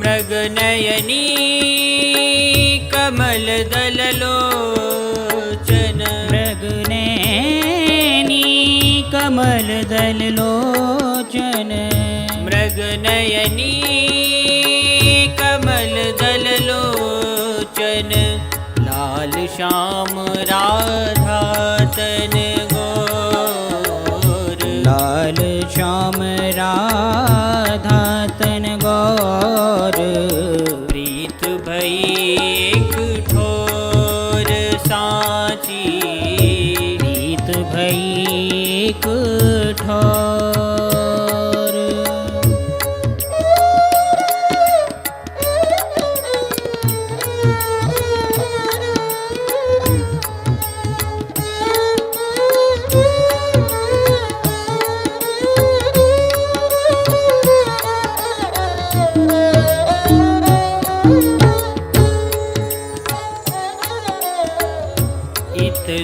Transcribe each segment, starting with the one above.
मृगनयनी कमलदललोचन मृगनयनी कमलदललोचन मृगनयनी कमलदललोचन लाल श्याम राधा तन गौर लाल श्याम राधा तन गौर प्रीत भई एक ठोर साची प्रीत भई एक ठोर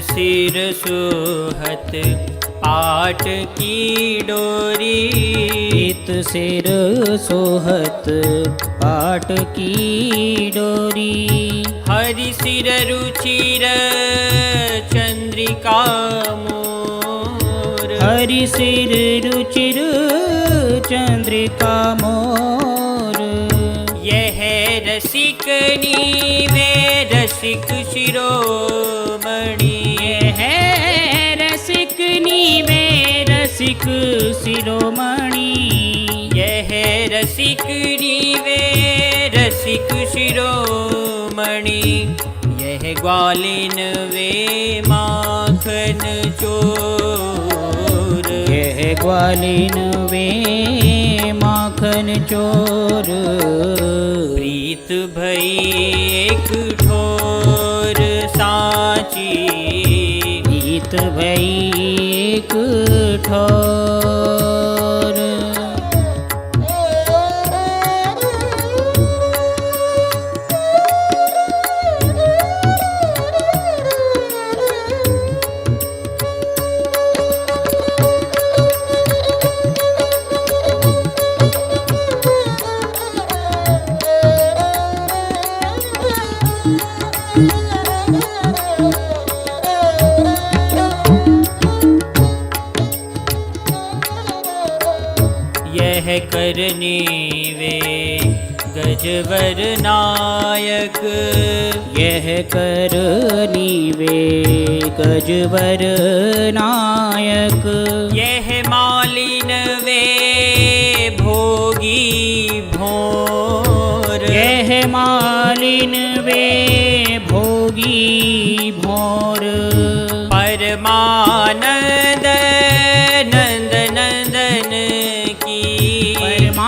सिर सोहत पाट की डोरी इत सिर सोहत पाट की डोरी हरि सिर रुचिर चंद्रिका मोर हरि सिर रुचिर चंद्रिका मोर यह रसिक नीवे रसिक शिरोमणि है रसिक नीवे रसिक शिरोमणि यह रसिक नीवे रसिक शिरोमणि यह ग्वालिन वे माखन चोर यह ग्वालिन वे माखन चोर प्रीत भई एक ठोर साची प्रीत भई एक ठोर यह करनी वे गजवर नायक यह करनी वे गजवर नायक यह मालिन वे भोगी भोर यह मालिन वे भोगी भोर परमानंद नंद नंदन की परमानंद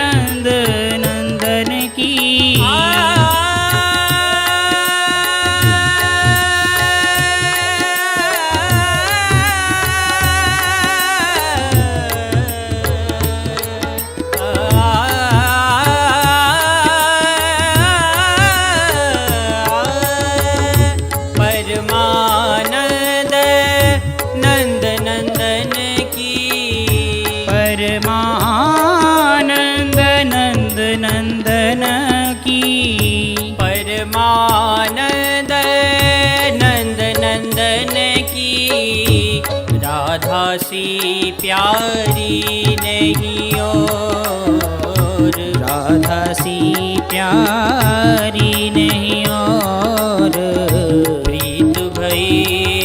नंद नंदन की सी प्यारी नहीं और, राधा सी प्यारी नहीं और, प्रीत भई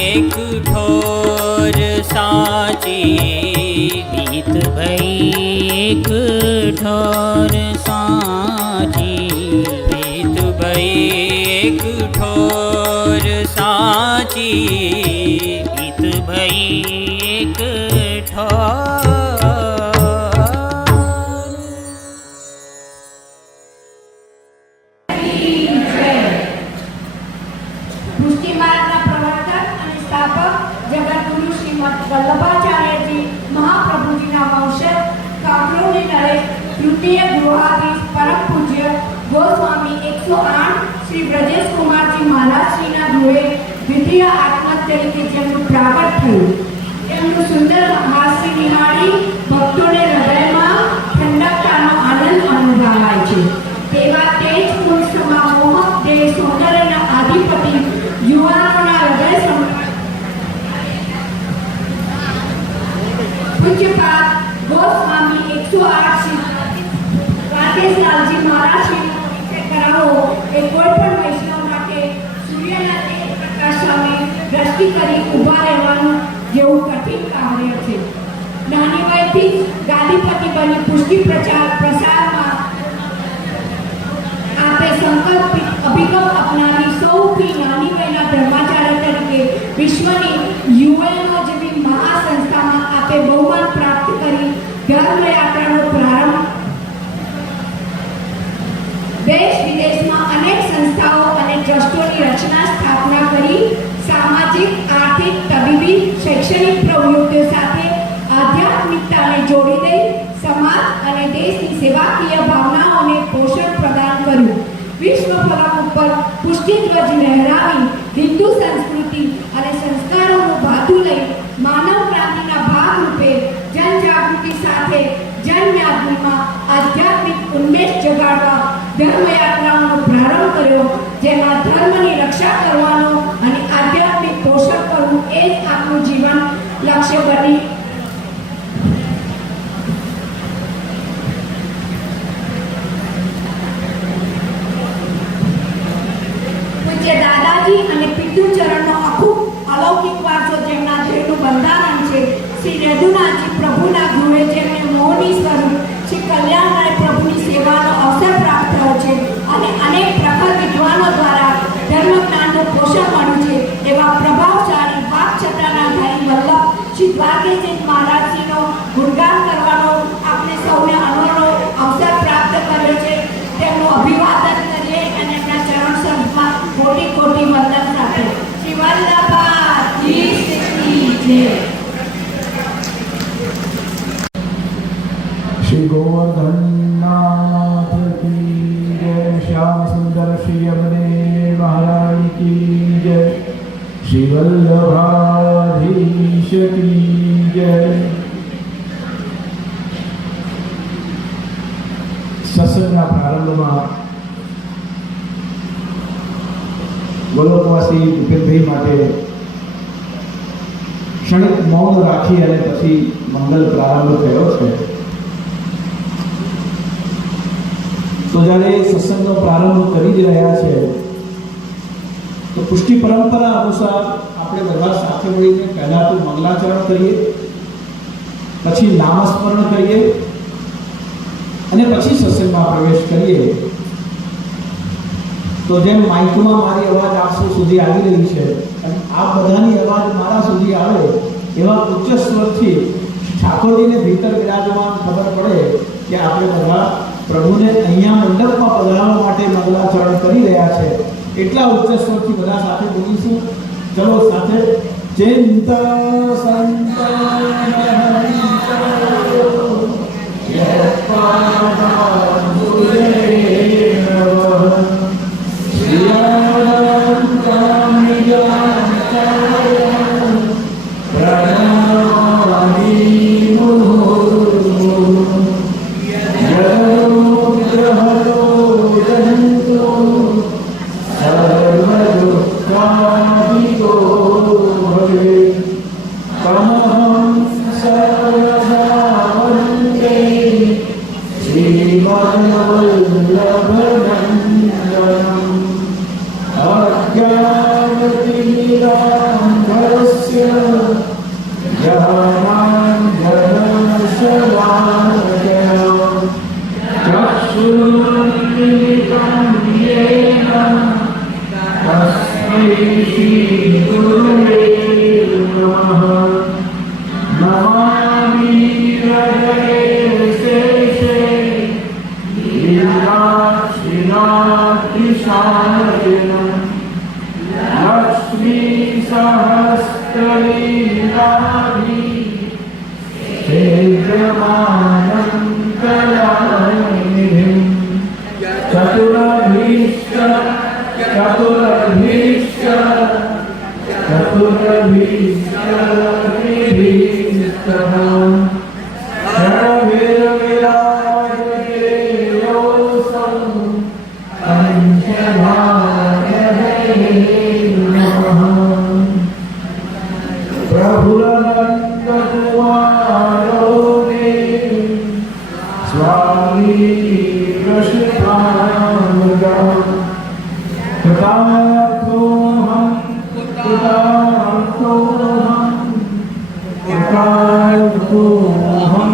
एक ठोर साची, प्रीत भई एक ठोर साची, प्रीत भई एक ठोर साची, प्रीत भई एक ठोर। પુષ્ટિ માર્ગના પ્રવર્તક અને સ્થાપક જગતગુરુ શ્રીમદ વલ્લભાચાર્યજી મહાપ્રભુજીના વંશજ કામરોની નરેશ તૃતીય ગૃહાધીશ પરમ પૂજ્ય ગોસ્વામી 108 શ્રી બ્રજેશ કુમારજી મહારાજ શ્રીના ગૃહે દ્વિતીય આત્મક તરીકે જેમનું પ્રાગટ થયું, એમનું સુંદર હાસ્ય નિહાળી ભક્તોને હૃદયમાં ઠંડકતાનો આનંદ અનુભવાય છે। તેવા તેજ પુરુષમાં મોહક દેહ સૌંદર્યના આધિપતિ યુવાનોના હૃદય પૂજ્યપાદ ગોસ્વામી 108 શ્રી રાકેશલાલજી મહારાજ શ્રીનો પરિચય કરાવો એ કોઈ પણ વૈષ્ણવ માટે સૂર્યના તેજ પ્રકાશ સામે દ્રષ્ટિ કરી ઊભા રહેવાનું જેવું કઠિન કાર્ય છે। નાની વયથી ગાદીપતિ બની પુષ્ટિ પ્રસારમાં आपे संकल्प अभिगम अपनावी सौથી નાની વયના બ્રહ્મચારી તરીકે વિશ્વની યુએનઓ જેવી મહાસંસ્થામાં આપે બહુમાન પ્રાપ્ત કરી ધર્મયાત્રાનો પ્રારંભ દેશ વિદેશમાં અનેક સંસ્થાઓ અને ટ્રસ્ટોની રચના સ્થાપના કરી સામાજિક આર્થિક તબીબી શૈક્ષણિક પ્રવૃત્તિઓ સાથે આધ્યાત્મિકતાને જોડી દઈ સમાજ અને દેશની સેવાકીય ભાવનાઓને પોષણ પ્રદાન કર્યું। વિશ્વ ફલક ઉપર પુષ્ટિધ્વજ લહેરાવી હિન્દુ સંસ્કૃતિ અને સંસ્કારોનું ભાથું લઈ માનવ ક્રાંતિના ભાગરૂપે જનજાગૃતિ સાથે જનજાગૃતિમાં આધ્યાત્મિક ઉન્મેષ જગાડવા ધર્મયાત્રાઓનો પ્રારંભ કર્યો, જેમાં ધર્મની રક્ષા કરવાનો અને આધ્યાત્મિક પોષણ કરવું એ જ આપણું જીવન લક્ષ્ય બની દાદાજી અને પિતૃચરણનો અખૂટ અલૌકિક વારસો જેમના દેહનું બંધારણ છે। શ્રી યદુનાથજી પ્રભુના ગૃહે જેમને મોહની સ્વરૂપ શ્રી કલ્યાણરાય પ્રભુની સેવાનો અવસર પ્રાપ્ત થયો છે અને અનેક પ્રખર વિદ્વાનો દ્વારા ધર્મ જ્ઞાનનું પોષણ મળ્યું છે। એવા પ્રભાવશાળી વાકછટાના ધણી વલ્લભ શ્રી દ્વારકેશજી મહારાજજીનો ગુણગાન કરવાનો આપણે સૌને અનોખો અવસર પ્રાપ્ત કર્યો છે। તેમનું અભિવાદન કરીએ અને એમના ચરણ સ્પર્શમાં કોટી કોટી વંદન સાથે શ્રી વલ્લભાજી श्री गोवर्धननाथ की जय, श्याम सुंदर श्री यमुने महाराज की जय, श्री वल्लभाधीश की जय। सत्संगના પ્રારંભમાં ગોલોકવાસી ભૂપેનભાઈ માટે ક્ષણિક મૌન રાખી અને પછી મંગલ પ્રારંભ થયો છે। તો જ્યારે સત્સંગનો પ્રારંભ કરી જ રહ્યા છે તો પુષ્ટિ પરંપરા અનુસાર આપણે બધા સાથે મળીને પહેલા તો મંગલાચરણ કરીએ, પછી નામસ્મરણ કરીએ અને પછી સત્સંગમાં પ્રવેશ કરીએ। તો જેમ માઇકમાં મારી અવાજ આપ સુધી આવી રહી છે અને આપ બધાની અવાજ મારા સુધી આવે એવા ઉચ્ચ સ્વરથી ઠાકોરજીને ભીતર વિરાજમાન ખબર પડે કે આપણે બધા પ્રભુને અહીંયા મંડપમાં પધરાવવા માટે મંગલાચરણ કરી રહ્યા છે। એટલા ઉચ્ચ સ્વરથી બધા સાથે બોલીશું। ચલો સાથે ચિંત સંત सर्वदुःखादिको भवे तमहं ज्ञानाञ्जनशलाकया चक्षुरुन्मिलितं येन तस्मै श्रीगुरुवे नमः। नमामि हृदये शेषे लीलाक्षिणातिशायिनं लक्ष्मीसहस्रलीलाभि सेव्यमानं कलानिधिं चतुरभीष्ट स्वामी कृष्णामृतम् कृतार्थोऽहं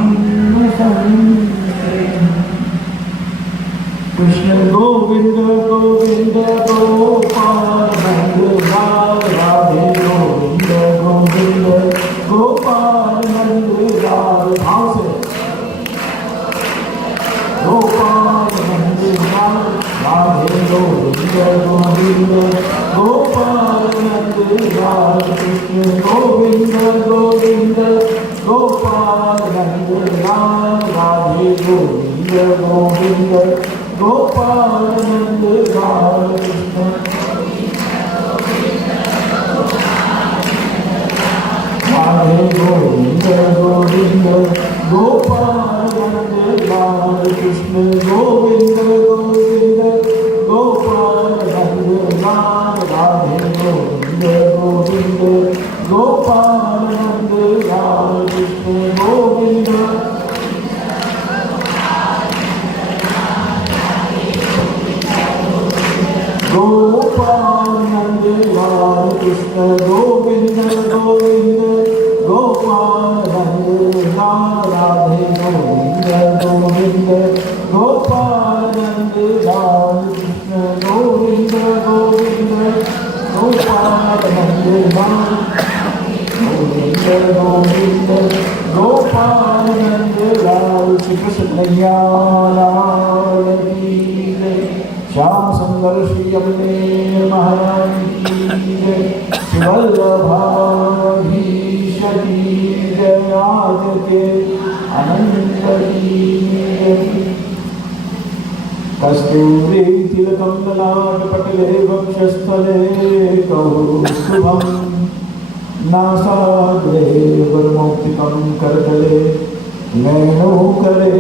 कृष्ण गोविंद गोविंद गोपाल राधे गोविंद गोविंद गोपाल नंदलाल भाव से गोपाल नंदलाल राधे गोविंद गोविंद गोपाल नंदलाल कृष्ण गोविंद गोविंद गोपाल नंदलाल राधे गोविंद गोविंद गोपाल नंदलाल कृष्ण राधे गोविंद गोविंद गोपाल नंदलाल कृष्ण गोविंद गोविंद गोपाल नंदलाल राधे गोविंद गोविंद गोपाल नंदलाल कृष्ण गोविंद गोपाल नंदलाल कृष्ण गोविंद गोविंद गोपाल नंदलाल राधे गोविंद गोविंद गोपाल नंदलाल कृष्ण गोविंद गोविंद गोपाल नंदलाल गोविंद गोविंद गोपाल नंदलाल श्री कृष्ण कन्हैया लाल की जय। श्याम सुंदर श्री अम्बे महारानी की जय। वल्लभाधीश की जय। आज के अनंत की जय। कस्तूरी तिलकं ललाटपटले वक्षस्थले कौस्तुभं नासाग्रे वरमौक्तिकं करतले नैनोकरे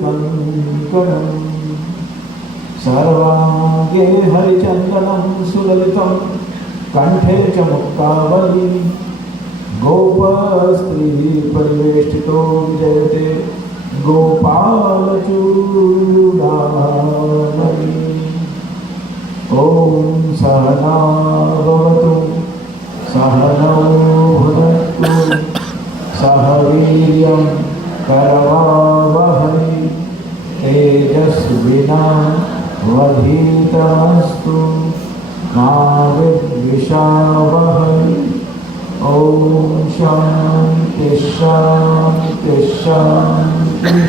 कङ्कणम् सर्वांगे हरिचंदनं सुललितं कंठे च मुक्तावली गोपस्त्री परिवेष्टितो विजयते गोपालचूडामणि। ॐ सहना भवतु सहनौ भुनक्तु सह वीर्यं करवावहै तेजस्विनावधीतमस्तु मा विद्विषावहै। ॐ शान्ति शान्ति शान्तिः।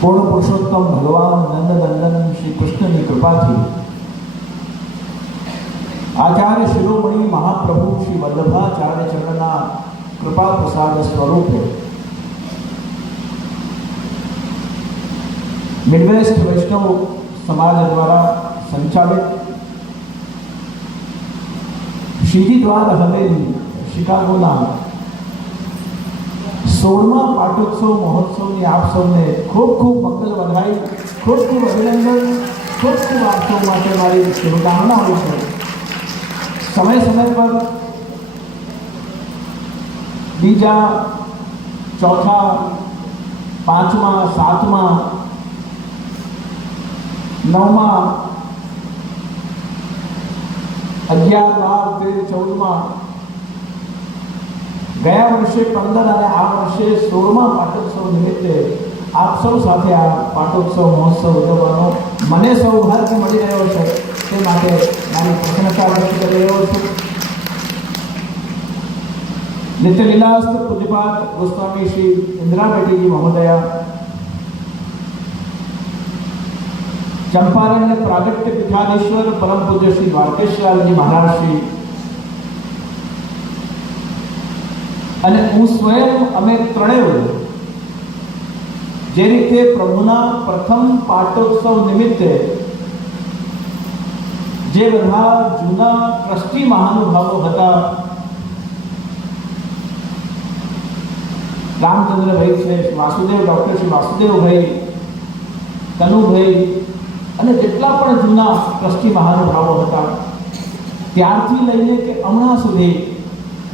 पूर्ण पुरुषोत्तम भगवान नंदनंदन श्री कृष्ण की कृपा थी आचार्य शिरोमणि महाप्रभु श्री वल्लभाचार्य चरणना कृपा प्रसाद स्वरूप है। मिडवेस्ट वैष्णव समाज द्वारा संचालित श्रीजी द्वार हवेली शिकागोना 16मा पाटोत्सव महोत्सव ने आप सबने खूब खूब मंगल बधाई, खूब खूब अभिनंदन, खूब खूब आप सब माटे मारी शुभकामनाओं છે। समय समय पर बीजा चौथा पांचमा सातमा 9માં 11, 12, 13, 14માં ગયા વર્ષે 15 અને આ વર્ષે 16મા પાટોત્સવ નિમિત્તે આપ સૌ સાથે આ પાટોત્સવ મહોત્સવ ઉજવવાનો મને સૌભાગ્ય મળી રહ્યો છે, તે માટે મારી પ્રસન્નતા વ્યક્ત કરી રહ્યો છું. નિત્ય લીલાસ્થ પૂજ્યપાદ ગોસ્વામી શ્રી ઇન્દ્રાબેટીજી મહોદયા, ચંપારણ્ય પ્રાગટ્ય પીઠાધીશ્વર પરમ પૂજ્ય શ્રી દ્વારકેશ્વરજી મહારાજ શ્રી અને હું સ્વયં અમે ત્રણેય જે રીતે પ્રભુના પ્રથમ પાટોત્સવ નિમિત્તે જે બધા જૂના ટ્રસ્ટી મહાનુભાવો હતા, રામચંદ્રભાઈ છે, વાસુદેવ ડૉક્ટર શ્રી વાસુદેવભાઈ, કનુભાઈ અને જેટલા પણ જૂના ટ્રસ્ટી મહાનુભાવો હતા, ત્યારથી લઈને કે હમણાં સુધી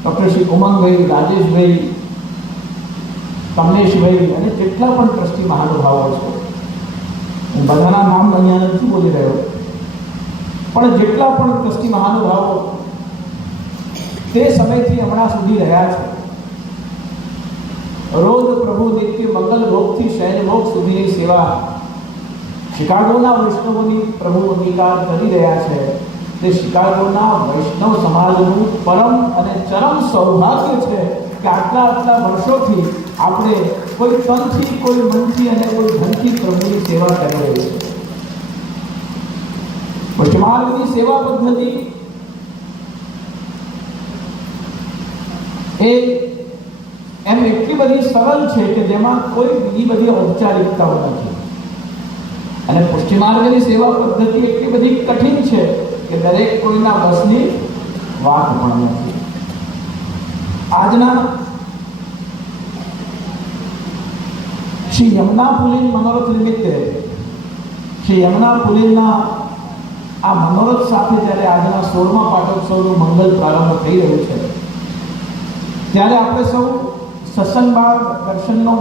ડૉક્ટર શ્રી ઉમંગભાઈ, રાજેશભાઈ, કમલેશભાઈ અને જેટલા પણ ટ્રસ્ટી મહાનુભાવો છે, હું બધાના નામ અહીંયા નથી બોલી રહ્યો, પણ જેટલા પણ ટ્રસ્ટી મહાનુભાવો તે સમયથી હમણાં સુધી રહ્યા છે, રોજ પ્રભુ નિત્ય મંગલ ભોગથી શયન ભોગ સુધીની સેવા શિકાગોના વૈષ્ણવોની પ્રભુ અંગીકાર કરી રહ્યા છે, તે શિકાગોના વૈષ્ણવ સમાજનું પરમ અને ચરમ સૌભાગ્ય છે કે આટલા વર્ષોથી આપણે કોઈ તનથી, કોઈ મનથી અને કોઈ ધનથી પ્રભુની સેવા કરી રહી છે. પુષ્ટિમાર્ગની સેવા પદ્ધતિ એ એમ એટલી બધી સરળ છે કે જેમાં કોઈ બીજી બધી ઔપચારિકતાઓ નથી, અને પુષ્ટિમાર્ગની સેવા પદ્ધતિ એટલી બધી કઠિન છે કે દરેક કોઈના બસની વાત પણ નથી. આજના શ્રી યમુના પુલીન મનોરથ નિમિત્તે શ્રી યમુના પુલીનના આ મનોરથ સાથે જ્યારે આજના 16મા પાટોત્સવનું મંગલ પ્રારંભ થઈ રહ્યું છે, ત્યારે આપણે સૌ સત્સંગ બાદ દર્શનનો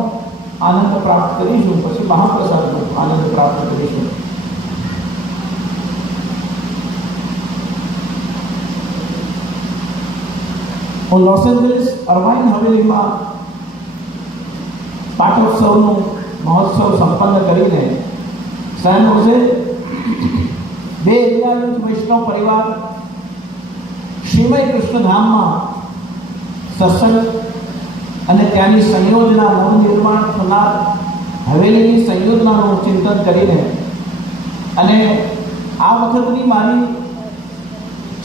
આનંદ પ્રાપ્ત કરીશું, પછી મહાપ્રસાદનો આનંદ પ્રાપ્ત કરીશું. હું લોસ એન્જલિસ અર્વાઇન હવેલીમાં પાટોત્સવનું મહોત્સવ સંપન્ન કરીને સાહેબ રોજે 2 એરિયા વૈષ્ણવ પરિવાર શ્રીમય કૃષ્ણધામમાં સત્સંગ અને ત્યાંની સંયોજના, નવનિર્માણ થનાર હવેલીની સંયોજનાનું ચિંતન કરીને અને આ વખતની મારી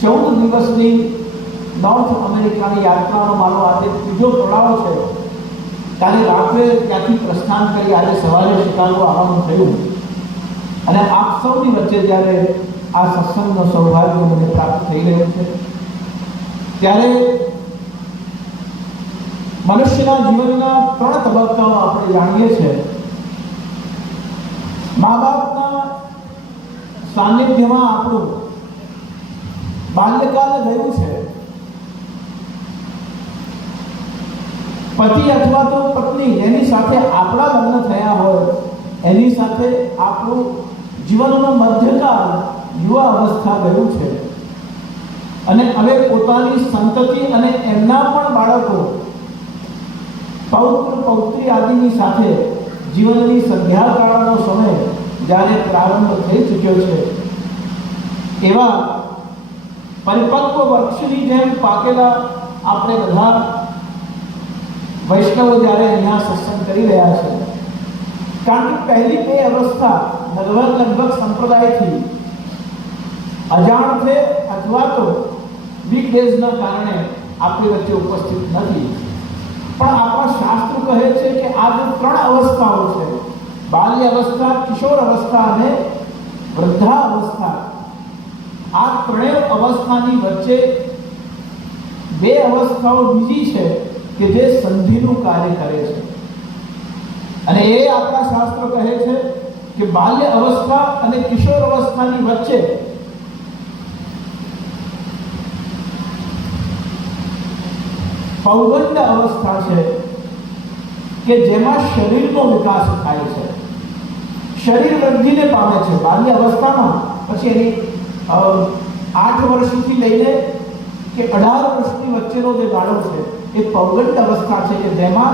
14 દિવસની નોર્થ અમેરિકાની યાત્રાનો મારો આજે 3જો પડાવ છે. કાલે રાત્રે ત્યાંથી પ્રસ્થાન કરી આજે સવારે શિકાગો આવવાનું થયું, અને આપ સૌની વચ્ચે જ્યારે આ સત્સંગનો સૌભાગ્ય મને પ્રાપ્ત થઈ રહ્યો છે, ત્યારે મનુષ્યના જીવનના 3 તબક્કાઓ આપણે જાણીએ છીએ. મા બાપના સાનિધ્યમાં આપણું બાલ્યકાળ ગયું છે. પતિ અથવા તો પત્ની જેની સાથે આપણા લગ્ન થયા હોય એની સાથે આપણું જીવનનો મધ્યકાળ યુવા અવસ્થા ગયું છે, અને હવે પોતાની સંતતિ અને એમના પણ બાળકો પૌત્ર પૌત્રી આદિની સાથે જીવનની સંધ્યાકાળનો સમય જ્યારે પ્રારંભ થઈ ચૂક્યો છે, એવા પરિપક્વ વૃક્ષની જેમ પાકેલા આપણે બધા વૈષ્ણવો જ્યારે અહીંયા સત્સંગ કરી રહ્યા છે, કારણ કે પહેલી 2 અવસ્થા લગભગ સંપ્રદાયથી અજાણ છે અથવા તો વીકડેઝના કારણે આપણી વચ્ચે ઉપસ્થિત નથી. પણ આપણા શાસ્ત્રો કહે છે કે આ જે 3 અવસ્થાઓ છે, બાલ્ય અવસ્થા, કિશોર અવસ્થા અને વૃદ્ધા અવસ્થા, આ 3 અવસ્થાની વચ્ચે 2 અવસ્થાઓ બીજી છે કે જે સંધિનું કાર્ય કરે છે, અને એ આપણા શાસ્ત્રો કહે છે કે બાલ્ય અવસ્થા અને કિશોર અવસ્થાની વચ્ચે પૌગંડ અવસ્થા છે કે જેમાં શરીરનો વિકાસ થાય છે. શરીર વૃદ્ધિને પામે છે બાલ્ય અવસ્થામાં, પછી એની 8 વર્ષથી લઈને કે 18 વર્ષની વચ્ચેનો જે ગાળો છે એ પૌગંડ અવસ્થા છે કે જેમાં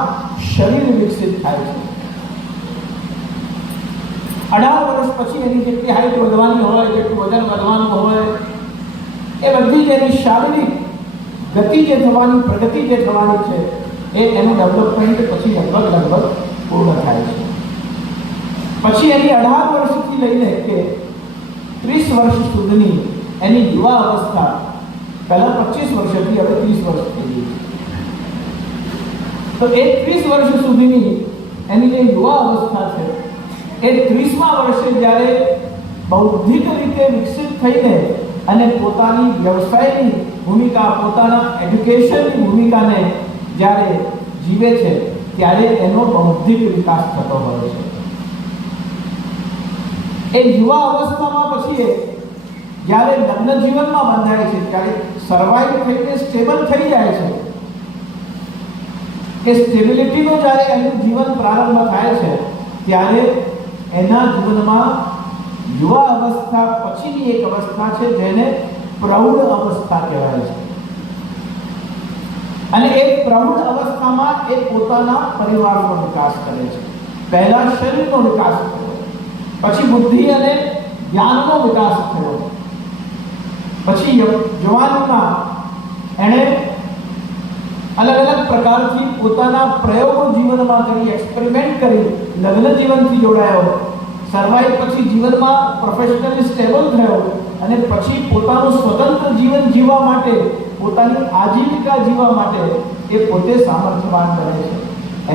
શરીર વિકસિત થાય છે. 18 વર્ષ પછી એની જેટલી હાઈટ વધવાની હોય, જેટલું વજન વધવાનું હોય, એ બધી જ એની શારીરિક ગતિ જે થવાની, પ્રગતિ જે થવાની છે એ એનું ડેવલપમેન્ટ પછી લગભગ પૂર્ણ થાય છે. પછી એની 18 વર્ષથી લઈને કે 30 વર્ષ સુધીની એની યુવા અવસ્થા, પહેલા 25 વર્ષ હતી, હવે 30 વર્ષ થઈ ગઈ. તો એ 30 વર્ષ સુધીની એની જે યુવા અવસ્થા છે એ 30મા વર્ષે જ્યારે બૌદ્ધિક રીતે વિકસિત થઈને અને પોતાની વ્યવસાયની ભૂમિકા, પોતાના એડ્યુકેશનની ભૂમિકાને જ્યારે જીવે છે ત્યારે એનો બૌદ્ધિક વિકાસ થતો હોય છે. એ યુવા અવસ્થામાં પછી જ્યારે લગ્ન જીવનમાં બંધાય છે, ત્યારે સર્વાઈવ થઈને સ્ટેબલ થઈ જાય છે, એ સ્ટેબિલિટીનો જ્યારે એનું જીવન પ્રારંભ થાય છે ત્યારે એના જીવનમાં યુવા અવસ્થા પછીની એક અવસ્થા છે જેને પ્રૌઢ અવસ્થા કહેવાય છે. અને એ પ્રૌઢ અવસ્થામાં એ પોતાના પરિવારનો વિકાસ કરે છે. પહેલા શરીરનો વિકાસ થયો, પછી બુદ્ધિ અને જ્ઞાનનો વિકાસ થયો, પછી જવાનીમાં એણે અલગ અલગ પ્રકારથી પોતાના પ્રયોગો જીવનમાં કરી, એક્સપેરિમેન્ટ કરી, લગ્ન જીવનથી જોડાયો, સર્વાઈવ પછી જીવનમાં પ્રોફેશનલી સ્ટેબલ થયો અને પછી પોતાનું સ્વતંત્ર જીવન જીવવા માટે, પોતાની આજીવિકા જીવવા માટે એ પોતે સામર્થ્યવાન બને છે.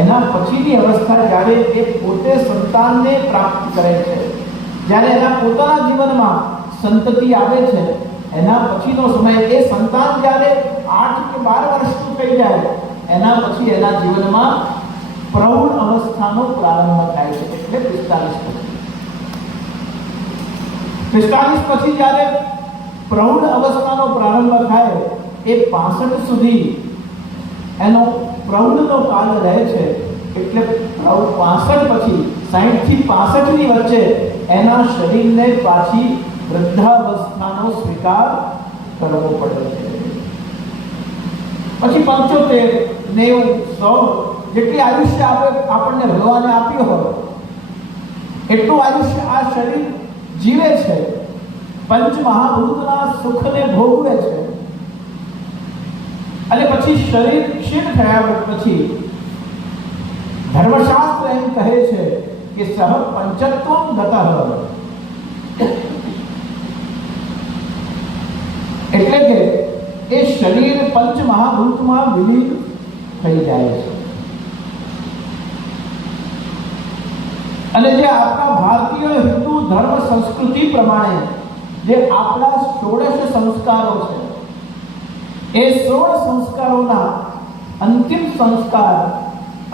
એના પછીની અવસ્થા જ્યારે એ પોતે સંતાનને પ્રાપ્ત કરે છે, જ્યારે એના પોતાના જીવનમાં સંતતિ આવે છે, એના પછીનો સમય એ સંતાન જ્યારે 8 કે 12 વર્ષનું થઈ જાય એના પછી એના જીવનમાં પ્રૌઢ અવસ્થાનો પ્રારંભ થાય છે, એટલે 45 પછી જ્યારે પ્રૌઢ અવસ્થાનો પ્રારંભ થાય એ 65 સુધી એનો પ્રૌઢનો કાળ રહે છે. એટલે 65 પછી 60 થી 65 ની વચ્ચે એના શરીરને પાછી વૃદ્ધાવસ્થાનો સ્વીકાર કરવો પડે છે. પછી 75, 90, 100 જેટલી આયુષ્ય આપણને ભગવાને આપ્યું હોય એટલું આયુષ્ય આ શરીર જીવે છે, પંચ મહાભૂતના સુખને ભોગવે છે. અને પછી શરીર ક્ષીણ થયા પછી ધર્મશાસ્ત્ર એમ કહે છે કે સહ પંચત્વમ ગતઃ, એટલે કે એ શરીર પંચ મહાભૂતમાં વિલીન થઈ જાય છે. અને જે આપણા ભારતીય હિન્દુ ધર્મ સંસ્કૃતિ પ્રમાણે જે આપણા 16 સંસ્કારો છે એ 16 સંસ્કારોના અંતિમ સંસ્કાર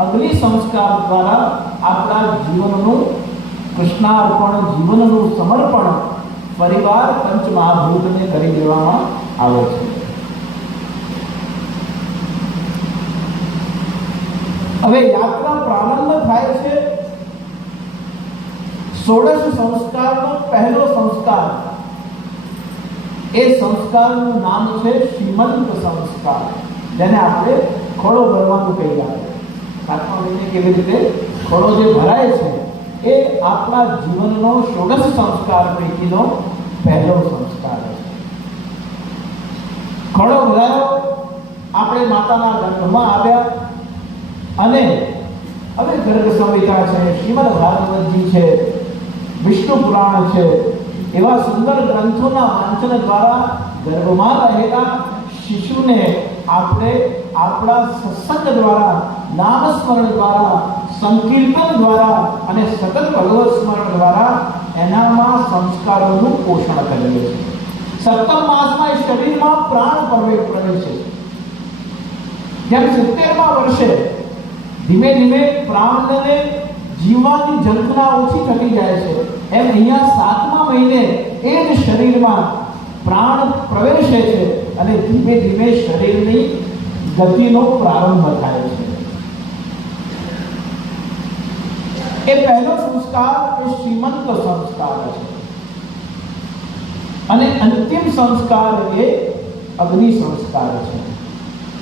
અગ્નિ સંસ્કાર દ્વારા આપણા જીવનનું કૃષ્ણાર્પણ, જીવનનું સમર્પણ પરિવાર પંચ મહાભૂતને કરી દેવામાં આવે છે. હવે યાત્રા પ્રારંભ થાય છે 16 સંસ્કારનો પહેલો સંસ્કાર, એ સંસ્કારનું નામ છે શ્રીમંત સંસ્કાર, જેને આપણે ખોળો ભરવાનું કહીએ. 7મા મહિને કેવી રીતે ખોળો જે ભરાય છે એ આપણા જીવનનો 16 સંસ્કાર પૈકીનો પહેલો સંસ્કાર છે. ખોળો ભરાયો, આપણે માતાના ગર્ભમાં આવ્યા અને હવે ગર્ગ સંહિતા છે, શ્રીમદ ભાગવતજી છે, વિષ્ણુ પુરાણ છે, એવા સુંદર ગ્રંથોના વાંચન દ્વારા ગર્ભમાં રહેલા શિશુને આપણે આપણા સત્સંગ દ્વારા, નામસ્મરણ દ્વારા, સંકીર્તન દ્વારા અને સતત ભગવત સ્મરણ દ્વારા એનામાં સંસ્કારોનું પોષણ કરીએ છીએ. 7મા માસમાં શરીરમાં પ્રાણ પ્રવેશે. જેમ 70મા વર્ષે ધીમે ધીમે પ્રાણને જીવવાની ઝંખના ઓછી થતી જાય છે, એમ અહીંયા 7મા મહિને એ જ શરીરમાં પ્રાણ પ્રવેશે છે અને ધીમે ધીમે શરીરની ગતિનો પ્રારંભ થાય છે. એ પહેલો સંસ્કાર એ શ્રીમંત સંસ્કાર છે અને અંતિમ સંસ્કાર એ અગ્નિ સંસ્કાર છે.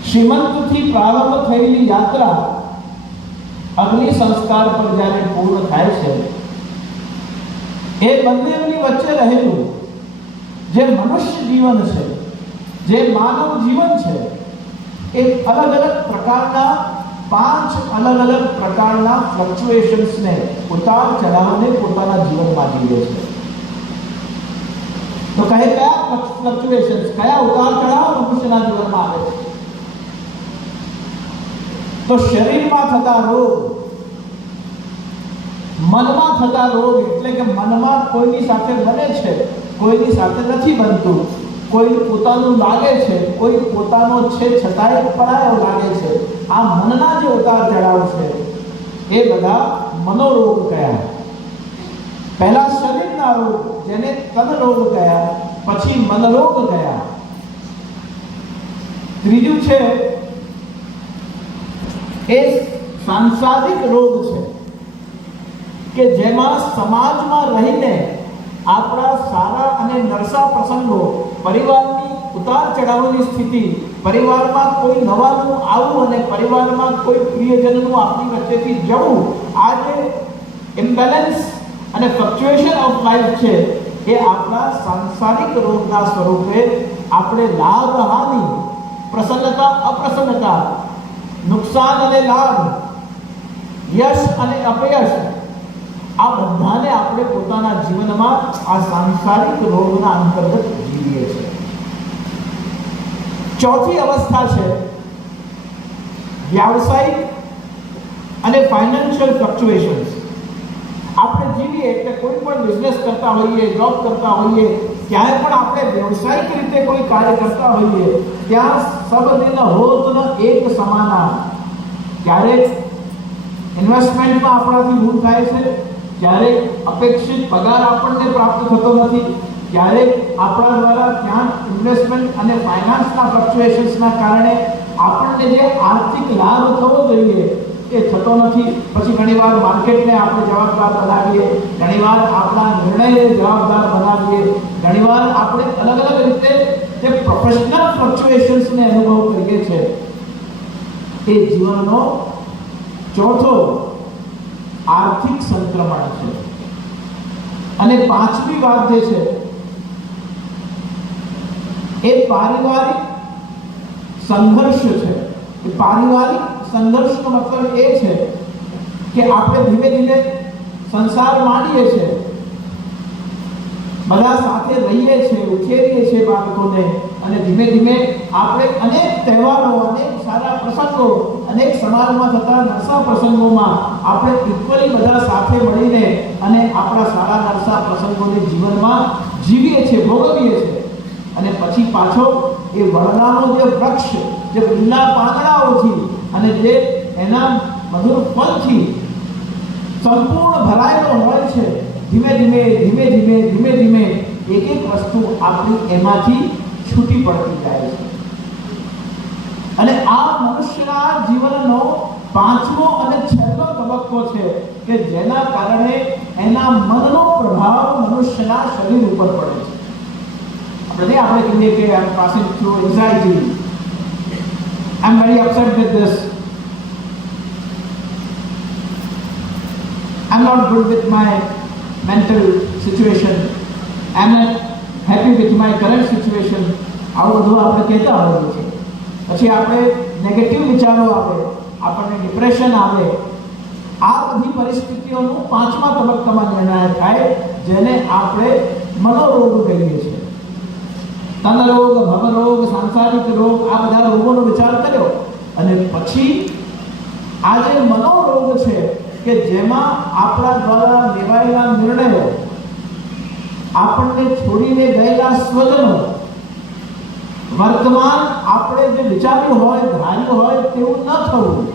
શ્રીમંતથી પ્રારંભ થયેલી યાત્રા અગ્નિ સંસ્કાર પર જ્યારે પૂર્ણ થાય છે, એ બંનેની વચ્ચે રહેલું જે મનુષ્ય જીવન છે, જે માનવ જીવન છે, એ અલગ અલગ પ્રકારના 5 અલગ અલગ પ્રકારના ફ્લક્ચ્યુએશન્સને, ઉતાર ચઢાવને પોતાના જીવનમાં જીવે છે. તો કહે કયા ફ્લક્ચ્યુએશન્સ, કયા ઉતાર ચઢાવ મનુષ્યના જીવનમાં આવે છે? તો શરીરમાં થતા રોગ, મનમાં થતા રોગ, એટલે કે મનમાં કોઈની સાથે બને છે, કોઈની સાથે નથી બનતું, કોઈ પોતાનું લાગે છે, કોઈ પોતાનો છે છતાંય પરાયો લાગે છે, આ મનના જે ઉતાર ચઢાવ છે એ બધા મનોરોગ કયા. પહેલા શરીરના રોગ જેને તન રોગ કયા, પછી મનરોગ કયા. ત્રીજું છે એ સાંસારિક રોગ છે કે જેમાં સમાજમાં રહીને આપણા સારા અને નરસા પ્રસંગો, પરિવારની ઉતાર ચઢાવની સ્થિતિ, પરિવારમાં કોઈ નવાનું આવવું અને પરિવારમાં કોઈ પ્રિયજનનું આપણી વચ્ચેથી જવું, આ જે ઇમ્બેલેન્સ અને ફ્લક્ચ્યુએશન ઓફ લાઈફ છે એ આપણા સાંસારિક રોગના સ્વરૂપે આપણે લાભ હાનિ, પ્રસન્નતા અપ્રસન્નતા, નુકસાન અને લાભ, યશ અને અપયશ, આ બધાને આપણે પોતાના જીવનમાં આ સાંસારિક રોગના અંતર્ગત જીવીએ છીએ. ચોથી અવસ્થા છે વ્યાવસાયિક અને ફાઇનાન્શિયલ ફ્લક્ચ્યુએશન્સ. આપણે જીવીએ એટલે કોઈ પણ બિઝનેસ કરતા હોઈએ, જોબ કરતા હોઈએ, ક્યાંય પણ આપણે વ્યવસાયિક રીતે કોઈ કાર્ય કરતા હોઈએ, ત્યાં સબ દિન હોત ન એક સમાના. ક્યારેક ઇન્વેસ્ટમેન્ટમાં આપણાથી ભૂલ થાય છે, ક્યારેક અપેક્ષિત પગાર આપણને પ્રાપ્ત થતો નથી, ક્યારેક આપણા દ્વારા ત્યાં ઇન્વેસ્ટમેન્ટ અને ફાઇનાન્સના ફ્લક્ચ્યુએશન્સના કારણે આપણને જે આર્થિક લાભ થવો જોઈએ એ થતો નથી. પછી ઘણીવાર માર્કેટને આપણે જવાબદાર બનાવીએ, ઘણીવાર આપણા નિર્ણયને જવાબદાર બનાવીએ, ઘણીવાર આપણે અલગ અલગ રીતે જે પ્રોફેશનલ ફ્લક્ચ્યુએશન્સને અનુભવ કરીએ છીએ. એ જીવનનો ચોથો આર્થિક સંક્રમણ છે. અને પાંચમી વાત જે છે એ પારિવારિક સંઘર્ષ છે. એ પારિવારિક સંઘર્ષનો મતલબ એ છે કે આપણે ધીમે ધીમે સંસાર માંડીએ છીએ, બધા સાથે રહીએ છીએ, ઉછેરીએ છીએ બાળકોને, અને ધીમે ધીમે આપણે અનેક તહેવારો, અનેક સારા પ્રસંગો, અનેક સમાજમાં થતા નરસા પ્રસંગોમાં આપણે ઇક્વલી બધા સાથે મળીને અને આપણા સારા નરસા પ્રસંગોને જીવનમાં જીવીએ છીએ, ભોગવીએ છીએ. અને પછી પાછો એ વડલાનો જે વૃક્ષ, જે લીલા પાંદડાઓથી અને જે એના મધુર ફળથી સંપૂર્ણ ભરાયેલો હોય છે, ધીમે ધીમે ધીમે ધીમે ધીમે ધીમે એક એક વસ્તુ આપણી એમાંથી છૂટી પડતી જાય છે. અને આ મનુષ્યના જીવનનો પાંચમો અને છેલ્લો તબક્કો છે કે જેના કારણે એના મનનો પ્રભાવ મનુષ્યના શરીર ઉપર પડે છે. આપણે કહીએ કે I am passing through anxiety, I am very upset with this, I am not good with my mental situation, I am not happy with my current situation. આવું બધું આપણે કહેતા હોઈએ છીએ. પછી આપણે નેગેટિવ વિચારો આવે, આપણને ડિપ્રેશન આવે. આ બધી પરિસ્થિતિઓનું પાંચમા તબક્કામાં નિર્ણય થાય, જેને આપણે મનોરોગ કહીએ છીએ. તનરોગ, ભવરોગ, સાંસારિક રોગ, આ બધા રોગોનો વિચાર કર્યો અને પછી આ જે મનોરોગ છે કે જેમાં આપણા દ્વારા લેવાયેલા નિર્ણયો, આપણને છોડીને ગયેલા સ્વજનો, વર્તમાન આપણે જે વિચાર્યું હોય, ધાર્યું હોય તેવું ન થવું,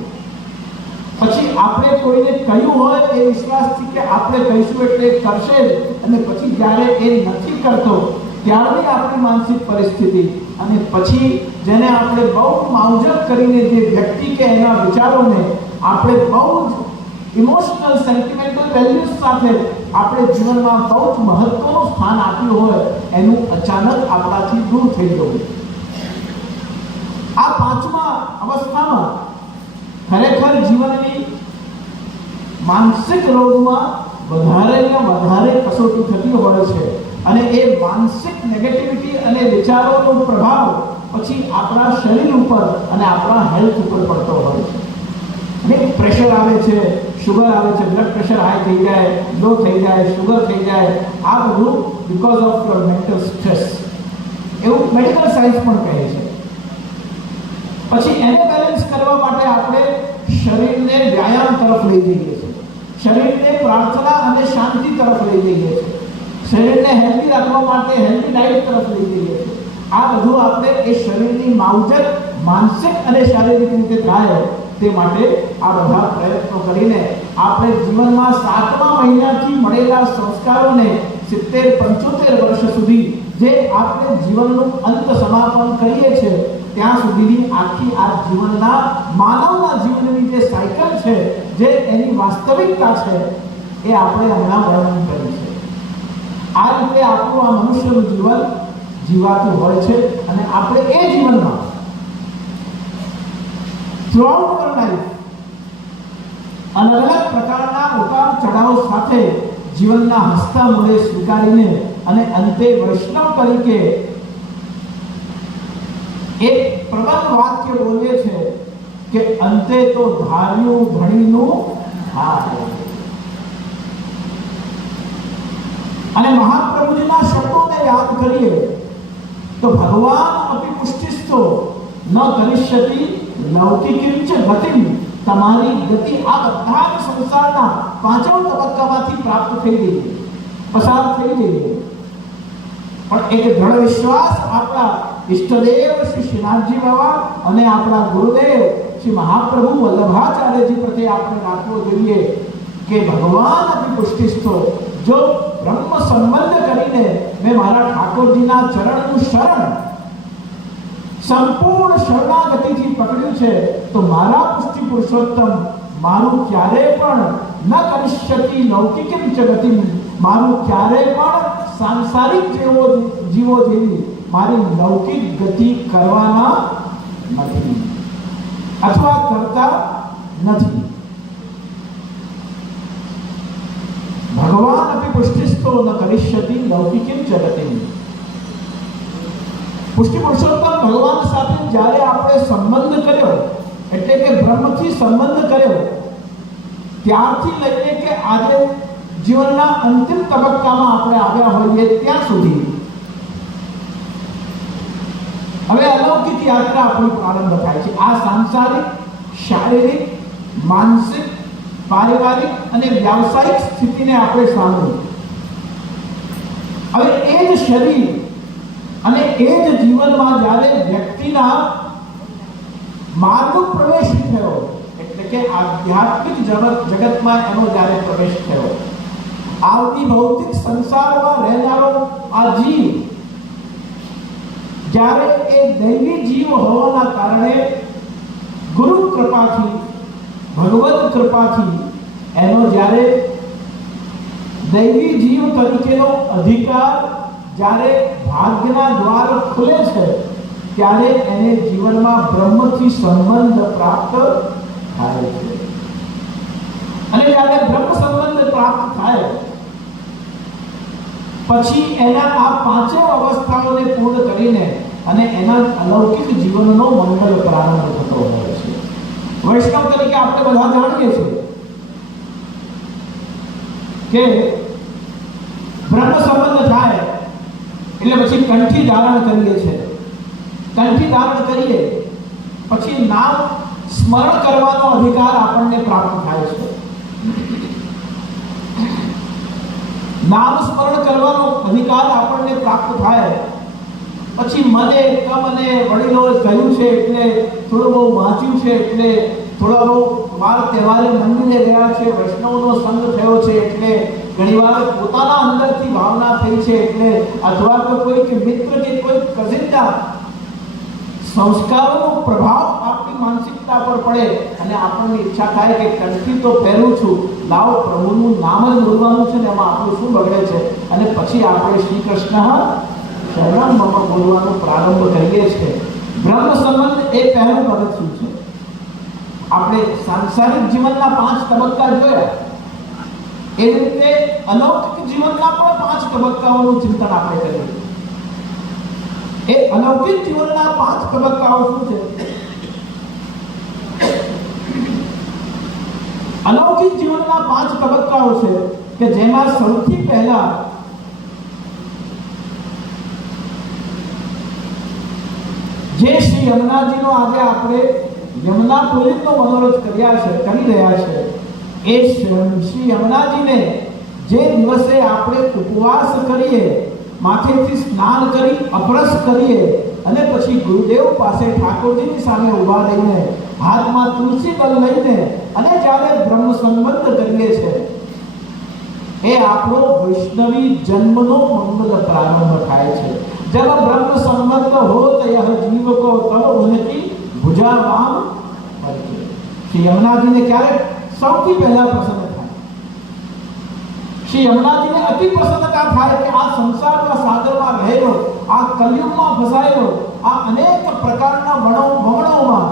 પછી આપણે કોઈને કહ્યું હોય એ વિશ્વાસથી કે આપણે કહીશું એટલે કરશે જ, અને પછી જ્યારે એ નથી કરતો ત્યારની આપણી માનસિક પરિસ્થિતિ, અને પછી જેને આપણે બહુ માવજત કરીને જે વ્યક્તિ કે એના વિચારોને આપણે બહુ જ ઇમોશનલ સેન્ટિમેન્ટલ વેલ્યુઝ સાથે આપણે જીવનમાં બહુ જ મહત્વનું સ્થાન આપ્યું હોય એનું અચાનક આપણાથી દૂર થઈ જવું. આ પાંચમા અવસ્થામાં ખરેખર જીવનની માનસિક રોગમાં વધારે ને વધારે કસોટી થતી હોય છે અને એ માનસિક નેગેટિવિટી અને વિચારોનો પ્રભાવ પછી આપણા શરીર ઉપર અને આપણા હેલ્થ ઉપર પડતો હોય છે. અને પ્રેશર આવે છે, શુગર આવે છે, બ્લડ પ્રેશર હાઈ થઈ જાય, લો થઈ જાય, શુગર થઈ જાય, આ બધું because of your mental stress, એવું મેડિકલ સાયન્સ પણ કહે છે. પછી એને બેલેન્સ કરવા માટે આપણે શરીરને વ્યાયામ તરફ લઈ જઈએ છીએ, શરીરને પ્રાર્થના અને શાંતિ તરફ લઈ જઈએ છીએ, શરીરને હેલ્ધી રાખવા માટે હેલ્ધી ડાયટ તરફ લઈ જઈએ છીએ. આ બધું આપણે એ શરીરની માવજત માનસિક અને શારીરિક રીતે થાય તે માટે આ બધા પ્રયત્નો કરીને આપણે જીવનમાં 7મા મહિનાથી મળેલા સંસ્કારોને 70-75 વર્ષ સુધી જે આપણે જીવનનું અંત સમાપન કરીએ છીએ ત્યાં સુધીની આખી આ જીવનના માનવના જીવનની જે સાયકલ છે, જે એની વાસ્તવિકતા છે, એ આપણે હમણાં વર્ણન કરી છે. આ રીતે આપણું આ મનુષ્યનું જીવન જીવાતું હોય છે અને આપણે એ જીવનમાં થ્રુઆઉટ અવર લાઈફ અલગ અલગ પ્રકારના ઉતાર ચઢાવ સાથે જીવનના હસતા મોઢે સ્વીકારીને અને અંતે વૈષ્ણવ તરીકે એક પ્રબંધ વાક્ય બોલે છે કે અંતે તો ધાર્યું ભણીનું હાર. અને મહાપ્રભુજીના શબ્દોને યાદ કરીએ તો ભગવાન અપી પુષ્ટિસ્તો ન કરિષ્યતિ લૌકિકિંચ ગતિમ. તમારી ગતિ આ બધા જ સંસારના 5મ તબક્કામાંથી પ્રાપ્ત થઈ ગઈ, પસાર થઈ ગઈ. પણ એક દ્રઢ વિશ્વાસ આપણા ઈષ્ટદેવ શ્રી શ્રીનાથજી બાબા અને આપણા ગુરુદેવ શ્રી મહાપ્રભુ વલ્લભાચાર્યજી પ્રત્યે આપણે રાખવો જોઈએ કે ભગવાન અપી પુષ્ટિસ્તો, જો બ્રહ્મ સંબંધ કરીને મેં મારા ઠાકોરજીના ચરણનું શરણ સંપૂર્ણ શરણાગતિથી પકડ્યું છે તો મારા પુષ્ટિ પુરુષોત્તમ મારું ક્યારે પણ ન કરિષ્યતિ લૌકિકમ ચ ગતિમ, મારું ક્યારે પણ સાંસારિક જીવો જેવી મારી લૌકિક ગતિ કરવાના નથી અથવા કરતા નથી. ભગવાન અપી પુષ્ટિસ્તો ન કરિષ્યતિ લૌકિકમ ચ ગતિમ. પુષ્ટિ પુરુષોત્તમ ભગવાન સાથે જ્યારે આપણે સંબંધ કર્યો, એટલે કે બ્રહ્મથી સંબંધ કર્યો, ત્યારથી લઈને કે આજે જીવનના અંતિમ તબક્કામાં આપણે આવ્યા હોઈએ ત્યાં સુધી હવે અલૌકિક યાત્રા આપણી પ્રારંભ થાય છે. આ સાંસારિક, શારીરિક, માનસિક, પારિવારિક અને વ્યાવસાયિક સ્થિતિને આપણે સાંભળ્યું. હવે એ જ શરીર અને એ જ જીવનમાં જ્યારે વ્યક્તિના માર્ગ પ્રવેશ થયો, એટલે કે આધ્યાત્મિક જગતમાં એનો જ્યારે પ્રવેશ થયો, આવતી ભૌતિક સંસારમાં રહેનારો આ જીવ જ્યારે એ દૈવી જીવ હોવાના કારણે ગુરુ કૃપાથી, ભગવદ કૃપાથી એનો જ્યારે દૈવી જીવ તરીકેનો અધિકાર જ્યારે ભાગ્યના દ્વાર ખુલે છે ત્યારે એને જીવનમાં બ્રહ્મથી સંબંધ પ્રાપ્ત થાય છે. અને જ્યારે બ્રહ્મ સંબંધ પ્રાપ્ત થાય પછી એના આ 5 અવસ્થાઓને પૂર્ણ કરીને અને એના અલૌકિક જીવનનો મંગલ પ્રારંભ થતો હોય છે. વૈષ્ણવ તરીકે આપણે બધા જાણીએ છીએ કે બ્રહ્મ સંબંધ થાય એટલે પછી કંઠી ધારણ કરીએ છીએ. કંઠી ધારણ કરીએ પછી નામ સ્મરણ કરવાનો અધિકાર આપણને પ્રાપ્ત થાય છે. નામ સ્મરણ કરવાનો અધિકાર આપણને પ્રાપ્ત થાય પછી મને કમને વડીલોએ કહ્યું છે એટલે થોડું બહુ વાંચ્યું છે એટલે થોડા બહુ વાર તહેવારે મંદિરે ગયા છે, વૈષ્ણવનો સંગ થયો છે એટલે ઘણીવાર પોતાના અંદરથી ભાવના થઈ છે એટલે અથવા તો કોઈક મિત્ર કે કોઈ કઝિનના સંસ્કારોનો પ્રભાવ આપણી માનસિકતા તબક્કા પર પડે અને આપણને ઈચ્છા થાય કે કંઠી તો પહેરું છું, લાવો પ્રભુનું નામ જ બોલવાનું છે ને એમાં આપણું શું બગડે છે, અને પછી આપણે શ્રી કૃષ્ણ શરણમ મમ બોલવાનો પ્રારંભ કરીએ છીએ. બ્રહ્મ સંબંધ એ પહેલું પગથિયું છે. આપણે સાંસારિક જીવનના 5 તબક્કા જોયા, એ રીતે અલૌકિક જીવનના પણ 5 તબક્કાઓનું ચિંતન આપણે કરીએ. એ અલૌકિક જીવનના 5 તબક્કાઓ શું છે? અલૌકિક જીવનના 5 તબક્કાઓ છે કે જેમાં સૌથી પહેલા જે શ્રી યમુનાજીનો આજે આપણે યમુના પુરીનો મનોરથ કરી રહ્યા છે, એ શ્રી યમુનાજીને જે દિવસે આપણે ઉપવાસ કરીએ, માથેથી સ્નાન કરી અપરસ કરીએ અને પછી ગુરુદેવ પાસે ઠાકોરજીની સામે ઊભા રહીને હાથમાં તુલસી દળ લઈને અને જ્યારે બ્રહ્મ સંબંધ કરીએ છીએ, એ આપણો વૈષ્ણવી જન્મનો મંગલ પ્રારંભ થાય છે. जब ब्रह्म संबंध होत यह जीव को तब उनकी भुजा वाम परखे. श्री यमुनाजी ने क्यारे સૌથી પહેલા પ્રસન્ન થાય? શ્રી યમુનાજીને અતિ પ્રસન્નતા થાય કે આ સંસારના સાગરમાં રહેલો, આ કલયુગમાં ફસાયેલો, આ અનેક પ્રકારના વમણોમાં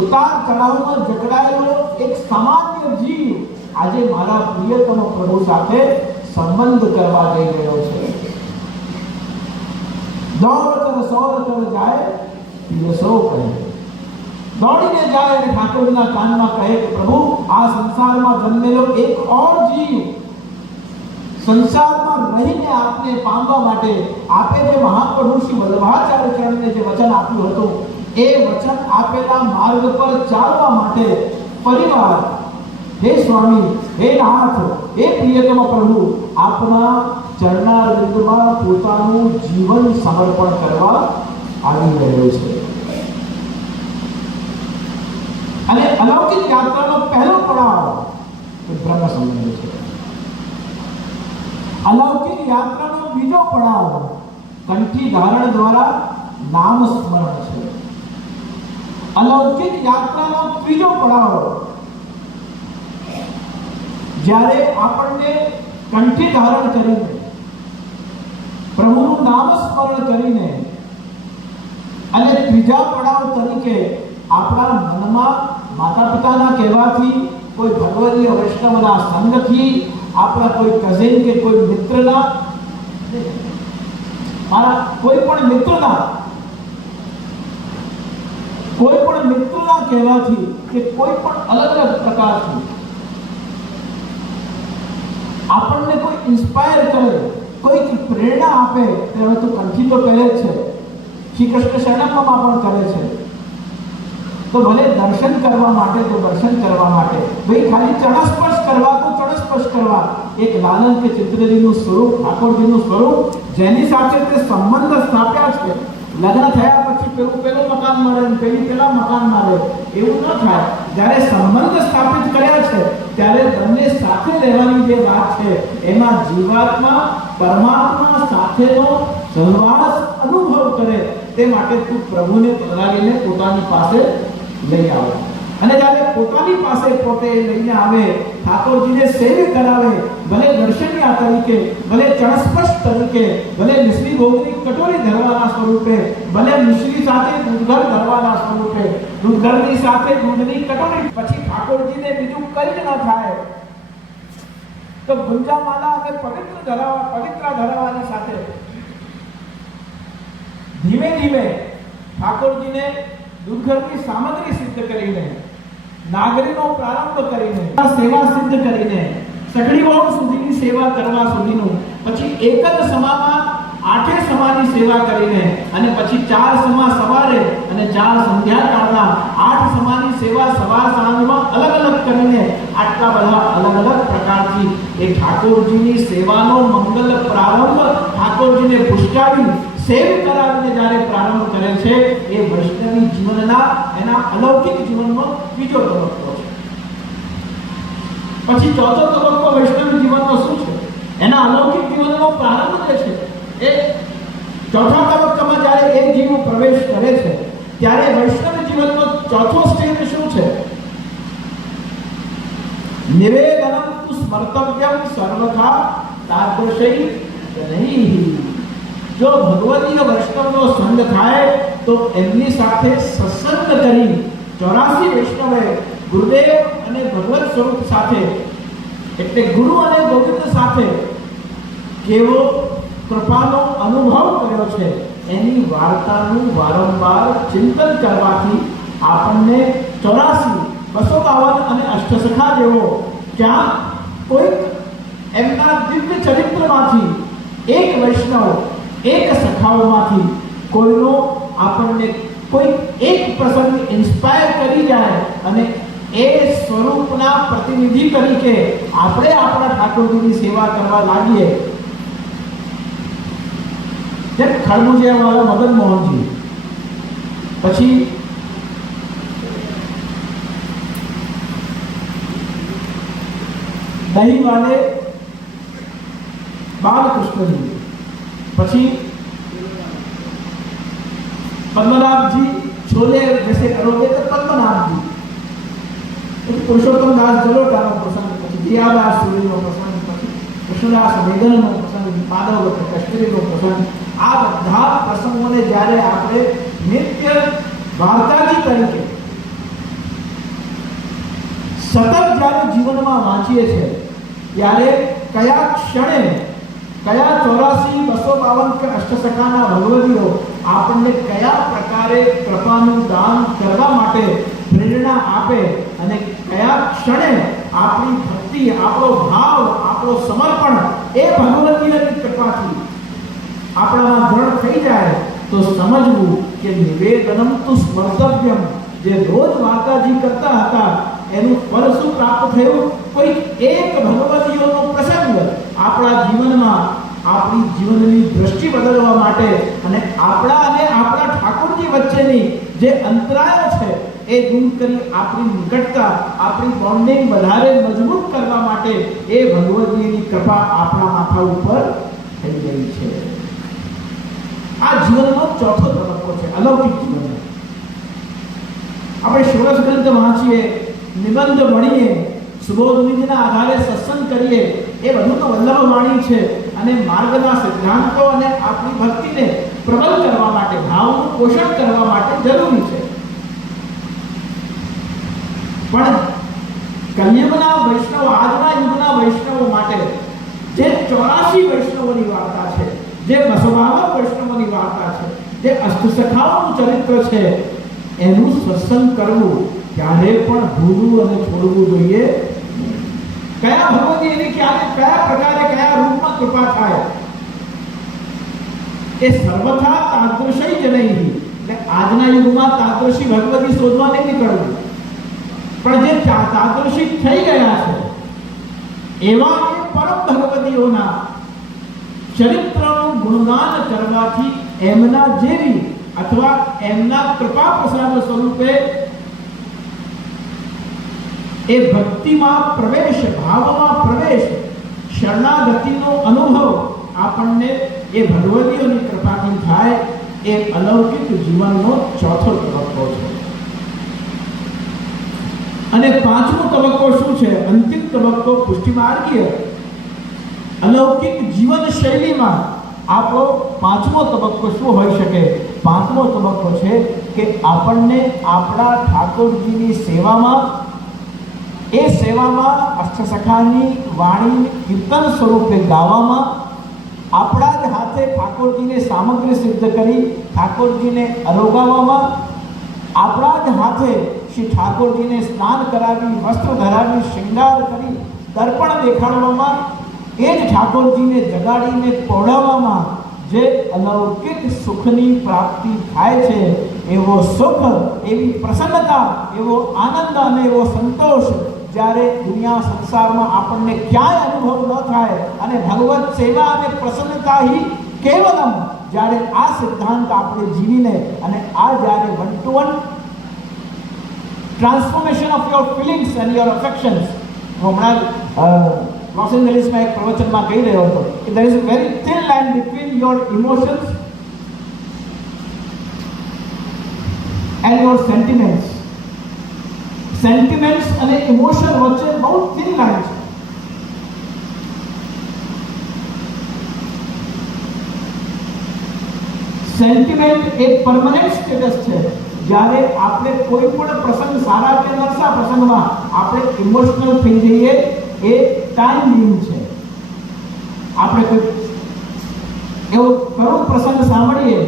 ઉતાર ચઢાવમાં જકડાયેલો એક સામાન્ય જીવ આજે મારા પ્રિયતમ પ્રભુ સાથે સંબંધ કરવા જઈ રહ્યો છે. દોડ કર સૌર કર જાય પિયસો કહે, દોડીને જાય અને ઠાકોરના કાનમાં કહે કે પ્રભુ, આ સંસારમાં જન્મેલો એક ઓર જીવ સંસારમાં રહીને આપને પામવા માટે આપે જે મહાપ્રભુ શ્રી વલ્લભાચાર્ય ચરણને જે વચન આપ્યું હતું, એ વચન આપેલા માર્ગ પર ચાલવા માટે પરિવાર, હે સ્વામી, હે નાથ, હે પ્રિયતમ પ્રભુ, આપના ચરણારવિંદમાં પોતાનું જીવન સમર્પણ કરવા આવી રહ્યો છે. અને અલૌકિક યાત્રાનો પહેલો પડાવ એ બ્રહ્મ સંબંધ છે. અલૌકિક યાત્રાનો બીજો પડાવ કંઠી ધારણ દ્વારા નામ સ્મરણ છે. અલૌકિક યાત્રાનો ત્રીજો પડાવ જ્યારે આપણને કંઠી ધારણ કરીને પ્રભુનું નામ સ્મરણ કરીને અને ત્રીજા પડાવ તરીકે આપણા મનમાં માતા પિતાના કહેવાથી, કોઈ ભગવદીય વૈષ્ણવના સંગથી, આપણા કોઈ કઝિન કે કોઈ મિત્રના, મારા કોઈ પણ મિત્રના કહેવાથી કે કોઈ પણ અલગ અલગ પ્રકારથી આપણને કોઈ ઇન્સ્પાયર કરે, કોઈ પ્રેરણા આપે, તે હવે તું કંઠી તો પહેરે છે, શ્રી કૃષ્ણ શરણમમાં પણ કરે છે, તો ભલે દર્શન કરવા માટે તો દર્શન કરવા માટે, ભાઈ ખાલી ચરણસ્પર્શ કરવા તો ચરણસ્પર્શ કરવા. એક લાલન કે ચિત્રજીનું સ્વરૂપ, ઠાકોરજીનું સ્વરૂપ, જેની સાથે તે સંબંધ સ્થાપ્યા છે. લગ્ન થયા પછી પેલું મકાન મળે, પેલા મકાન મળે, એવું ન થાય. જ્યારે સંબંધ સ્થાપિત કર્યા છે ત્યારે બંને સાથે રહેવાની જે વાત છે, એમાં જીવાત્મા પરમાત્મા સાથેનો સહવાસ અનુભવ કરે, તે માટે તું પ્રભુને બોલાવીને પોતાની પાસે લઈ આવે. અને જ્યારે પોતાની પાસે પોતે લઈને આવે, ઠાકોરજીને સેવા કરાવે, ભલે દર્શનિયા તરીકે, ભલે ચરણસ્પર્શ તરીકે, ભલે મિશ્રી ભોગની કટોરી ધરવાના સ્વરૂપે, ભલે મિશ્રી સાથે દૂધઘર ધરવાના સ્વરૂપે, દૂધઘરની સાથે દૂધની કટોરી, પછી ઠાકોરજીને બીજું કંઈ જ ન થાય તો ગુંજામાલા અને પવિત્ર ધરાવવાની સાથે ધીમે ધીમે ઠાકોરજીને દૂધઘરની સામગ્રી સિદ્ધ કરીને, નાગરીનો પ્રારંભ કરીને, સેવા સિદ્ધ કરીને, સગડી વોટ સુધીની સેવા કરવા સુધીનું, પછી એક જ સમામાં 8 સમાની સેવા કરીને, અને પછી 4 સમા સવારે અને 4 સંધ્યાકાળના 8 સમાની સેવા સવાર સાંજમાં અલગ અલગ કરીને, આટલા બધા અલગ અલગ પ્રકારથી એ ઠાકોરજીની સેવાનો મંગલ પ્રારંભ ઠાકોરજીને પુષ્ટાવી સેવ કરાવીને જ્યારે પ્રારંભ કરે છે, એ વૈષ્ણવી જીવનના એના અલૌકિક જીવનનો બીજો તબક્કો છે. પછી ચોથો તબક્કો વૈષ્ણવી જીવનનો શું છે? એના અલૌકિક જીવનનો પ્રારંભ જે છે, એ ચોથા તબક્કામાં જ્યારે એક જીવ પ્રવેશ કરે છે, ત્યારે વૈષ્ણવ જીવનનો ચોથો સ્ટેજ શું છે? નિવેદનમ તુ સ્મર્તવ્યમ સર્વથા તાદૃશૈ નહીં. જો ભગવદીય વૈષ્ણવનો સંગ થાય તો એમની સાથે સત્સંગ કરી 84 વૈષ્ણવે ગુરુદેવ અને ભગવત સ્વરૂપ સાથે એટલે ગુરુ અને ગોવિંદ સાથે કેવો કૃપાનો અનુભવ કર્યો છે એની વાર્તાનું વારંવાર ચિંતન કરવાથી આપણને 84, 252 અને અષ્ટસખા જેવો ક્યાં કોઈક એમના દિવ્ય ચરિત્રમાંથી એક વૈષ્ણવ, એક સખાઓમાંથી કોઈનો આપણને કોઈ એક પ્રસંગ ઇન્સ્પાયર કરી જાય અને એ સ્વરૂપના પ્રતિનિધિ તરીકે આપણે આપણા ઠાકોરજીની સેવા કરવા લાગીએ. જેમ ખરબૂજિયાવાળા મદન મોહનજી, પછી દહીં વાલે બાલકૃષ્ણજી, પછી પદ્મનાભજી છોલે જૈસે કરોગે તો પદ્મનાભજી, પછી પુરુષોત્તમ દાસ જલોટાનો પ્રસંગ, પછી દિયાદાસ સુરીનો પ્રસંગ, પછી કૃષ્ણદાસ વેદનનો પ્રસંગ, માધવ કશ્મીરીનો પ્રસંગ. આ બધા પ્રસંગોને જ્યારે આપણે નિત્ય વાર્તાજી તરીકે સતત જ્યારે જીવનમાં વાંચીએ છીએ ત્યારે કયા ક્ષણે કયા 84, 252 કે અષ્ટસખાના ભગવદીઓ આપણને કયા પ્રકારે કૃપાનું દાન કરવા માટે પ્રેરણા આપે અને કયા ક્ષણે આપણી ભક્તિ, આપણો ભાવ, આપણો સમર્પણ એ ભગવદીની કૃપાથી આપણામાં દ્રઢ થઈ જાય તો સમજવું કે નિવેદનમ તુ સ્મર્તવ્યમ, જે રોજ વાર્તાજી કરતા હતા એનું ફળ શું પ્રાપ્ત થયું? કોઈ એક ભગવદીઓનો પ્રસંગ આપણા જીવનમાં આપણી જીવનની દ્રષ્ટિ બદલવા માટે અને આપણા અને આપણા ઠાકોરજી વચ્ચેની જે અંતરાયો છે એ દૂર કરી આપણી નિકટતા, આપણી બોન્ડિંગ વધારે મજબૂત કરવા માટે એ ભગવદીની કૃપા આપણા માથા ઉપર થઈ ગઈ છે. આ જીવનનો ચોથો તબક્કો છે, અલૌકિક જીવન. આપણે ષોડશ ગ્રંથ વાંચીએ, નિબંધ ભણીએ, સુબોધનિધિના આધારે સત્સંગ કરીએ, એ બધું તો વલ્લભ વાણી છે અને માર્ગના સિદ્ધાંતો અને આપણી ભક્તિને પ્રબળ કરવા માટે, ભાવનું પોષણ કરવા માટે જરૂરી છે. પણ કલયુગના વૈષ્ણવ, આજના યુગના વૈષ્ણવો માટે જે 84 વૈષ્ણવોની વાર્તા છે, જે 252 વૈષ્ણવોની વાર્તા છે, જે અષ્ટસખાઓનું ચરિત્ર છે, એનું સત્સંગ કરવું ક્યારે પણ ભૂલવું અને છોડવું જોઈએ. કયા ભગવતી એની ક્યારે કયા પ્રકારે કયા રૂપમાં કૃપા થાય એ સર્વથા તાદૃશૈ જ નહીં. એટલે આજના યુગમાં તાદૃશી ભગવતી શોધવા નહીં નીકળવું, પણ જે તાદૃશી થઈ ગયા છે એવા એ પરમ ભગવતીઓના ચરિત્રનું ગુણગાન કરવાથી એમના જેવી અથવા એમના કૃપા પ્રસાદ સ્વરૂપે એ ભક્તિમાં પ્રવેશ, ભાવમાં પ્રવેશ, શરણાગતિનો અનુભવ આપણને એ ભગવદીઓની કૃપાથી થાય. એ અલૌકિક જીવનનો ચોથો તબક્કો છે. અને પાંચમો તબક્કો શું છે? અંતિમ તબક્કો પુષ્ટિમાર્ગીય અલૌકિક જીવન શૈલીમાં આપણો પાંચમો તબક્કો શું હોઈ શકે? પાંચમો તબક્કો છે કે આપણને આપણા ઠાકોરજીની સેવામાં, એ સેવામાં અષ્ટસખાની વાણી કીર્તન સ્વરૂપે ગાવામાં, આપણા જ હાથે ઠાકોરજીને સામગ્રી સિદ્ધ કરી ઠાકોરજીને અરોગાવવામાં, આપણા જ હાથે શ્રી ઠાકોરજીને સ્નાન કરાવી, વસ્ત્ર ધરાવી, શૃંગાર કરી દર્પણ દેખાડવામાં, એ જ ઠાકોરજીને જગાડીને પહોંચાડવામાં જે અલૌકિક સુખની પ્રાપ્તિ થાય છે, એવો સુખ, એવી પ્રસન્નતા, એવો આનંદ અને એવો સંતોષ જ્યારે દુનિયા સંસારમાં આપણને ક્યાંય અનુભવ ન થાય અને ભગવત સેવા અને પ્રસન્નતા હી કેવલમ, જ્યારે આ સિદ્ધાંત આપણે જીવીને અને આ જ્યારે 1-to-1 transformation of your feelings and your affections, હું હમણાં લોસ એન્જલિસમાં એક પ્રવચનમાં કહી રહ્યો હતો કે there is a very thin line between your emotions and your sentiments. Sentiments અને ઇમોશન વચ્ચે બહુ થિન લાઈન છે. સેન્ટિમેન્ટ એક પરમનન્ટ સ્ટેટસ છે. જ્યારે આપણે કોઈ પણ પ્રસંગ, સારા કે નરસા પ્રસંગમાં આપણે ઇમોશનલ થઈ જઈએ એ ટાઈમ લિમિટ છે. આપણે કોઈ એવો કરુણ પ્રસંગ સાંભળીએ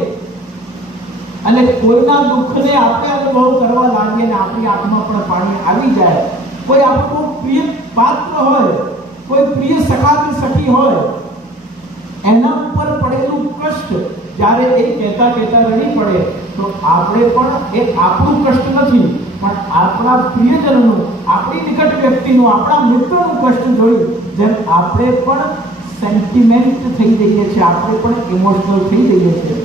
અને કોઈના દુઃખને આપણે અનુભવ કરવા લાગીએ ને આપણી આંખમાં પણ પાણી આવી જાય, કોઈ આપણું પ્રિય પાત્ર હોય, કોઈ પ્રિય સખા કે સખી હોય, એના ઉપર પડેલું કષ્ટ જ્યારે એ કહેતા રડી પડે તો આપણે પણ એ આપણું કષ્ટ નથી પણ આપણા પ્રિયજનનું, આપણી નિકટ વ્યક્તિનું, આપણા મિત્રનું કષ્ટ જોઈ જેમ આપણે પણ સેન્ટિમેન્ટ થઈ જઈએ છીએ, આપણે પણ ઇમોશનલ થઈ જઈએ છીએ.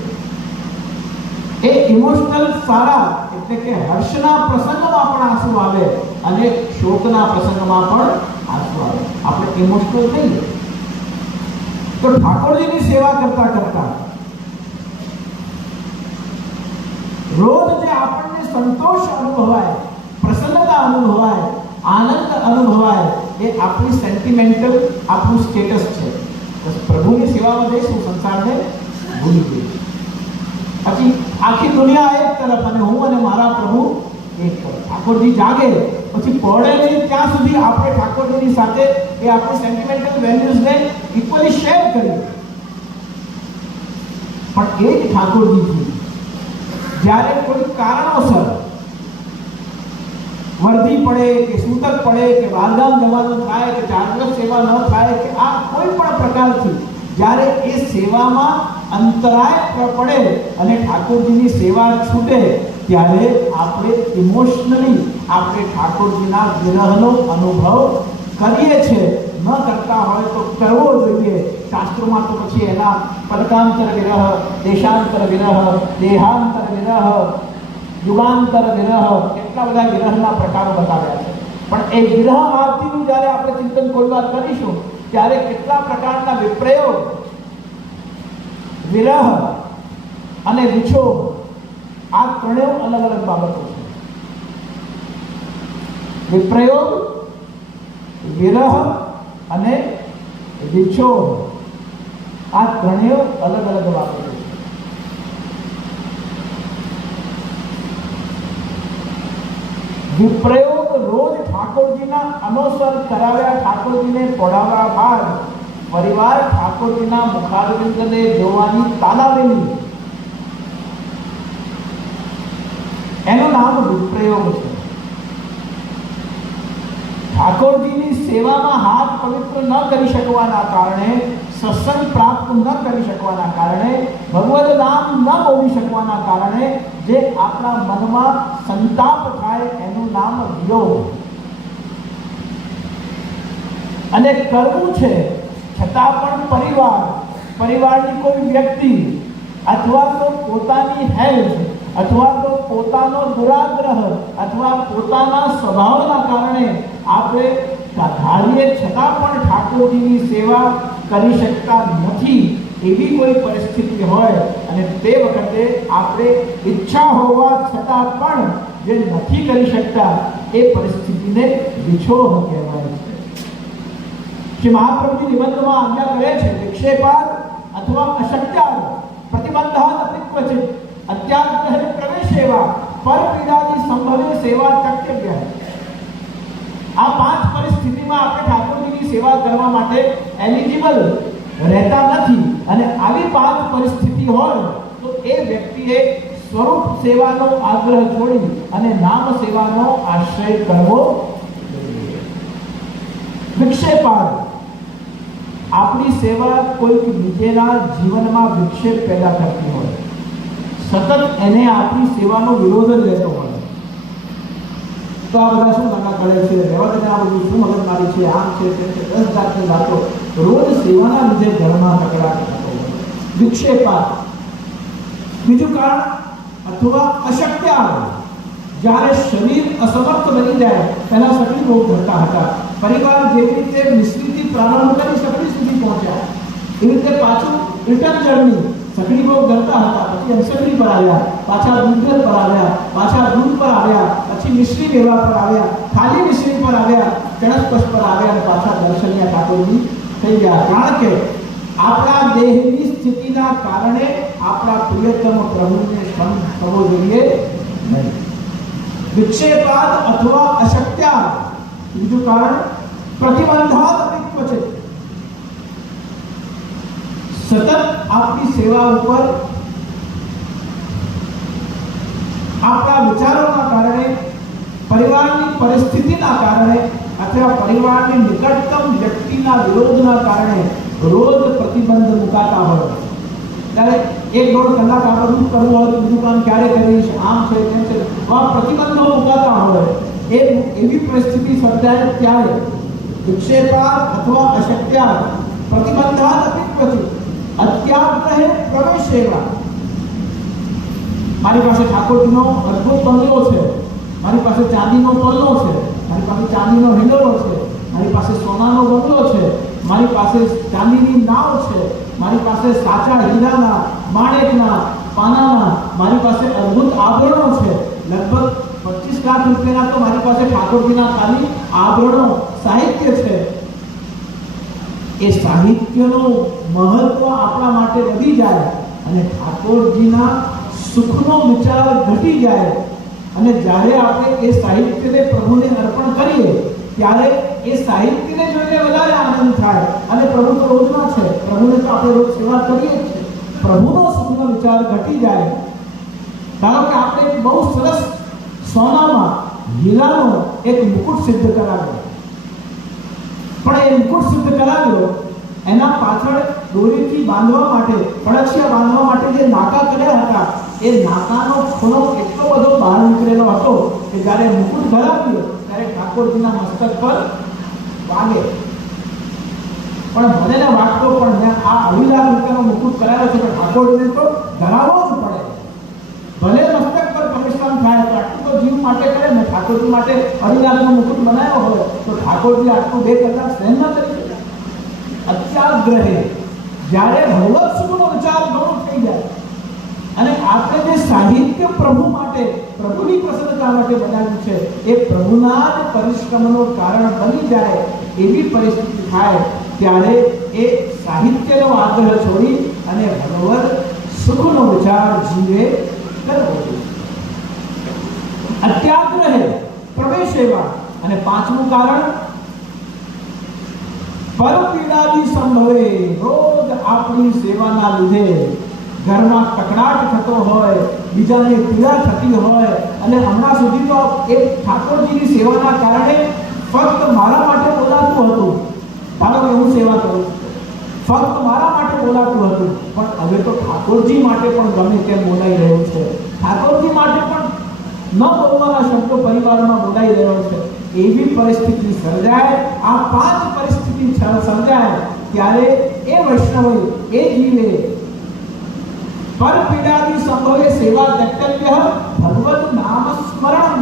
એ ઇમોશનલ સારા એટલે કે હર્ષના પ્રસંગમાં પણ આંસુ આવે અને શોકના પ્રસંગમાં પણ આંસુ આવે. આપણે ઇમોશનલ થઈએ તો ઠાકોરજીની સેવા કરતા કરતા રોજ જે આપણને સંતોષ અનુભવાય, પ્રસન્નતા અનુભવાય, આનંદ અનુભવાય એ આપણી સેન્ટિમેન્ટલ આપણું સ્ટેટસ છે. પ્રભુની સેવામાં જઈશું, સંસારને ભૂલી જઈશું. પછી આખી દુનિયા એક તરફ અને હું અને મારા પ્રભુ એક તરફ. ઠાકોરજી જાગે પછી પડે નહીં ત્યાં સુધી આપણે ઠાકોરજીની સાથે એ આપણી સેન્ટિમેન્ટલ વેલ્યુઝને ઇક્વલી શેર કરીએ. પણ એ જ ઠાકોરજી જ્યારે કોઈ કારણોસર વર્ધી પડે કે સૂતક પડે કે બહારગામ જવાનું થાય કે જાગૃત સેવા ન થાય કે આ કોઈ પણ પ્રકારથી જ્યારે એ સેવામાં અંતરાય પડે અને ઠાકોરજીની સેવા છૂટે ત્યારે આપણે ઇમોશનલી આપણે ઠાકોરજીના વિરહનો અનુભવ કરીએ છીએ. ન કરતા હોય તો કરવો જોઈએ. શાસ્ત્રોમાં તો પછી એના પદકાંતર વિરહ, દેશાંતર વિરહ, દેહાંતર વિરહ, યુગાંતર વિરહ, એટલા બધા વિરહના પ્રકારો બતાવ્યા છે. પણ એ વિરહ આરતીનું જ્યારે આપણે ચિંતન કોઈ વાર કરીશું ત્યારે કેટલા પ્રકારના વિપ્રયોગ, વિરહ અને વિછોહ આ ત્રણેય અલગ અલગ બાબતો છે. વિપ્રયોગ, વિરહ અને વિછોહ આ ત્રણેય અલગ અલગ બાબતો છે. વિપ્રયોગ રોજ ઠાકોરજીના અનુસર કરાવ્યા, ઠાકોરજીને પડાવ્યા બાદ પરિવાર ઠાકોરજીના મુખારવિંદને જોવાની તાલાવેલી, એનું નામ વિપ્રયોગ છે. ઠાકોરજીની સેવામાં હાથ પવિત્ર ન કરી શકવાના કારણે, સત્સંગ પ્રાપ્ત ન કરી શકવાના કારણે, ભગવદ નામ ન બોલી શકવાના કારણે જે આપણા મનમાં સંતાપ થાય એનું નામ વિયોગ. અને કરવું છે છતાં પણ પરિવારની કોઈ વ્યક્તિ અથવા તો પોતાની હેલ્થ અથવા તો પોતાનો દુરાગ્રહ અથવા પોતાના સ્વભાવના કારણે આપણે ધારીએ છતાં પણ ઠાકોરજીની સેવા કરી શકતા નથી એવી કોઈ પરિસ્થિતિ હોય અને તે વખતે આપણે ઈચ્છા હોવા છતાં પણ જે નથી કરી શકતા એ પરિસ્થિતિને વિછોહ કહેવાય છે. શ્રી મહાપ્રભુજી નિબંધમાં આજ્ઞા કરે છે, વિક્ષેપાદ અથવા અશક્યાદ પ્રતિબંધાન અતિક્વચિત અત્યાગ્રહ પ્રવેશેવા પરપીડાની સંભવે સેવા તક્તવ્ય. આ 5 પરિસ્થિતિમાં આપણે ઠાકોરજીની સેવા કરવા માટે એલિજિબલ રહેતા નથી અને આવી 5 પરિસ્થિતિ હોય તો એ વ્યક્તિએ સ્વરૂપ સેવાનો આગ્રહ છોડી અને નામ સેવાનો આશ્રય કરવો જોઈએ. વિક્ષેપાદ આપણી સેવા કોઈક બીજેના જીવનમાં વિક્ષેપ પેદા કરતી હોય, સતત એને આપણી સેવાનો વિરોધ જ રહેતો હોય તો આ બધા શું કાકા કરે છે, રહેવા દે આ બધું શું મગજમારી છે, આમ છે તેમ છે, 10 જાતની વાતો રોજ સેવાના લીધે ઘરમાં કકડાટ થતો હોય. વિક્ષેપાત. બીજું કારણ અથવા અશક્ય, જ્યારે શરીર અસમર્થ બની જાય. પહેલા સકડી બહુ ધરતા હતા, પરિવાર જેવી રીતે મિશ્રીથી પ્રારંભ કરી સકડી સુધી પહોંચ્યા એવી રીતે પાછું રિટર્ન જર્ની સકડી બહુ ધરતા હતા, પછી અંશક્રી પર આવ્યા, પાછા દૂધ પર આવ્યા, પાછા દૂધ પર આવ્યા, પછી મિશ્રી મેવા પર આવ્યા, ખાલી મિશ્રી પર આવ્યા, ચણસ્પર્શ પર આવ્યા અને પાછા દર્શનીય ઠાકોરજી થઈ ગયા. કારણ કે આપણા દેહની સ્થિતિના કારણે આપણા પ્રિયતમ પ્રભુને સંગ થવો જોઈએ નહીં. વિક્ષેપાદ અથવા અશક્યાદ. બીજું કારણ પ્રતિબંધાત ક્વચિત. સતત આપની સેવા ઉપર આપણા વિચારોના કારણે, પરિવારની પરિસ્થિતિના કારણે અથવા પરિવારની નિકટતમ વ્યક્તિના વિરોધના કારણે રોજ પ્રતિબંધ મુકાતા હોય. ત્યારે 1-1.5 કલાક આ બધું કરવું હોય તો બીજું કામ ક્યારે કરીશ, આમ છે તેમ છે, આ પ્રતિબંધો મુકાતા હોય. એવી પરિસ્થિતિ સર્જાય ત્યારે વિક્ષેપાદ અથવા અશક્યાદ પ્રતિબંધાત ક્વચિત અત્યાગ્રહે પ્રવેશ સેવા. મારી પાસે ઠાકોરજીનો અદ્ભુત બંગલો છે, મારી પાસે ચાંદીનો પલ્લો છે, મારી પાસે ચાંદીનો હિંડોળો છે, મારી પાસે સોનાનો બંગલો છે, મારી પાસે ચાંદીની નાવ છે, મારી પાસે સાચા હીરાના, માણેકના, પાનાના, મારી પાસે અદ્ભુત આભરણો છે. લગભગ 25 લાખ રૂપિયાના તો મારી પાસે ઠાકોરજીના ખાલી આભરણો, સાહિત્ય છે. એ સાહિત્યનું મહત્વ આપણા માટે વધી જાય અને ઠાકોરજીના સુખનો વિચાર ઘટી જાય અને જ્યારે આપણે એ સાહિત્યને પ્રભુને અર્પણ કરીએ ત્યારે એ સાહિત્યને જોઈને વધારે આનંદ થાય. અને પ્રભુ તો રોજના છે, પ્રભુને તો આપણે રોજ સેવા કરીએ જ છે. પ્રભુનો સુખનો વિચાર ઘટી જાય. ધારો કે આપણે એક બહુ સરસ સોનામાં હીરાનો એક મુકુટ સિદ્ધ કરાવ્યો, પણ એ મુકુટ સિદ્ધ કરાવ્યો એના પાછળ દોરીથી બાંધવા માટે, પડછિયા બાંધવા માટે જે નાકા કર્યા હતા, એ નાકાનો ખૂણો એટલો બધો બહાર નીકળેલો હતો કે જ્યારે મુકુટ ધરાવ્યો ત્યારે ઠાકોરજીના મસ્તક પર વાગે. પણ મને ને વાગતો, પણ મેં આ 2.5 લાખ રૂપિયાનો મુકુટ કરાવ્યો છે, પણ ઠાકોરજીને તો ધરાવવો જ પડે. ભલે મસ્તક પર પરિશ્રમ થાય તો આટલું તો જીવ માટે કરે ને. ઠાકોરજી માટે 2.5 લાખનો મુકુટ બનાવ્યો હોય તો ઠાકોરજી આટલું 2 કલાક સહન ન કરી શકે. અત્યાગ્રહે જ્યારે ભગવત સુખનો વિચાર ઘણો થઈ જાય અને આપણે જે સાહિત્ય પ્રભુ માટે, પ્રભુની પ્રસન્નતા માટે બનાવ્યું છે એ પ્રભુના જ પરિશ્રમનું કારણ બની જાય, એવી પરિસ્થિતિ થાય ત્યારે એ સાહિત્યનો આગ્રહ છોડી અને ભગવત સુખનો વિચાર જીવે કરવો જોઈએ. અત્યાગ્રહે પ્રવેશ સેવા. અને 5મું કારણ પરપીડાદી સંભવે. રોજ આપણી સેવાના લીધે ઘરમાં કકડાટ થતો હોય, બીજાને પીડા થતી હોય અને હમણાં સુધી તો એક ઠાકોરજીની સેવાના કારણે ફક્ત મારા માટે બોલાતું હતું. ધારો કે હું સેવા કરું છું, ફક્ત મારા માટે બોલાતું હતું, પણ હવે તો ઠાકોરજી માટે પણ ગમે તેમ બોલાઈ રહ્યું છે. ઠાકોરજી માટે પણ ન બોલવાના શબ્દો પરિવારમાં બોલાઈ રહ્યો છે. એવી પરિસ્થિતિ સર્જાય, આ 5 પરિસ્થિતિ સર્જાય ત્યારે એ વૈષ્ણવે, એ જીવે પરપીડાદી સંભવે સેવા તક્તવ્ય ભગવત નામ સ્મરણ.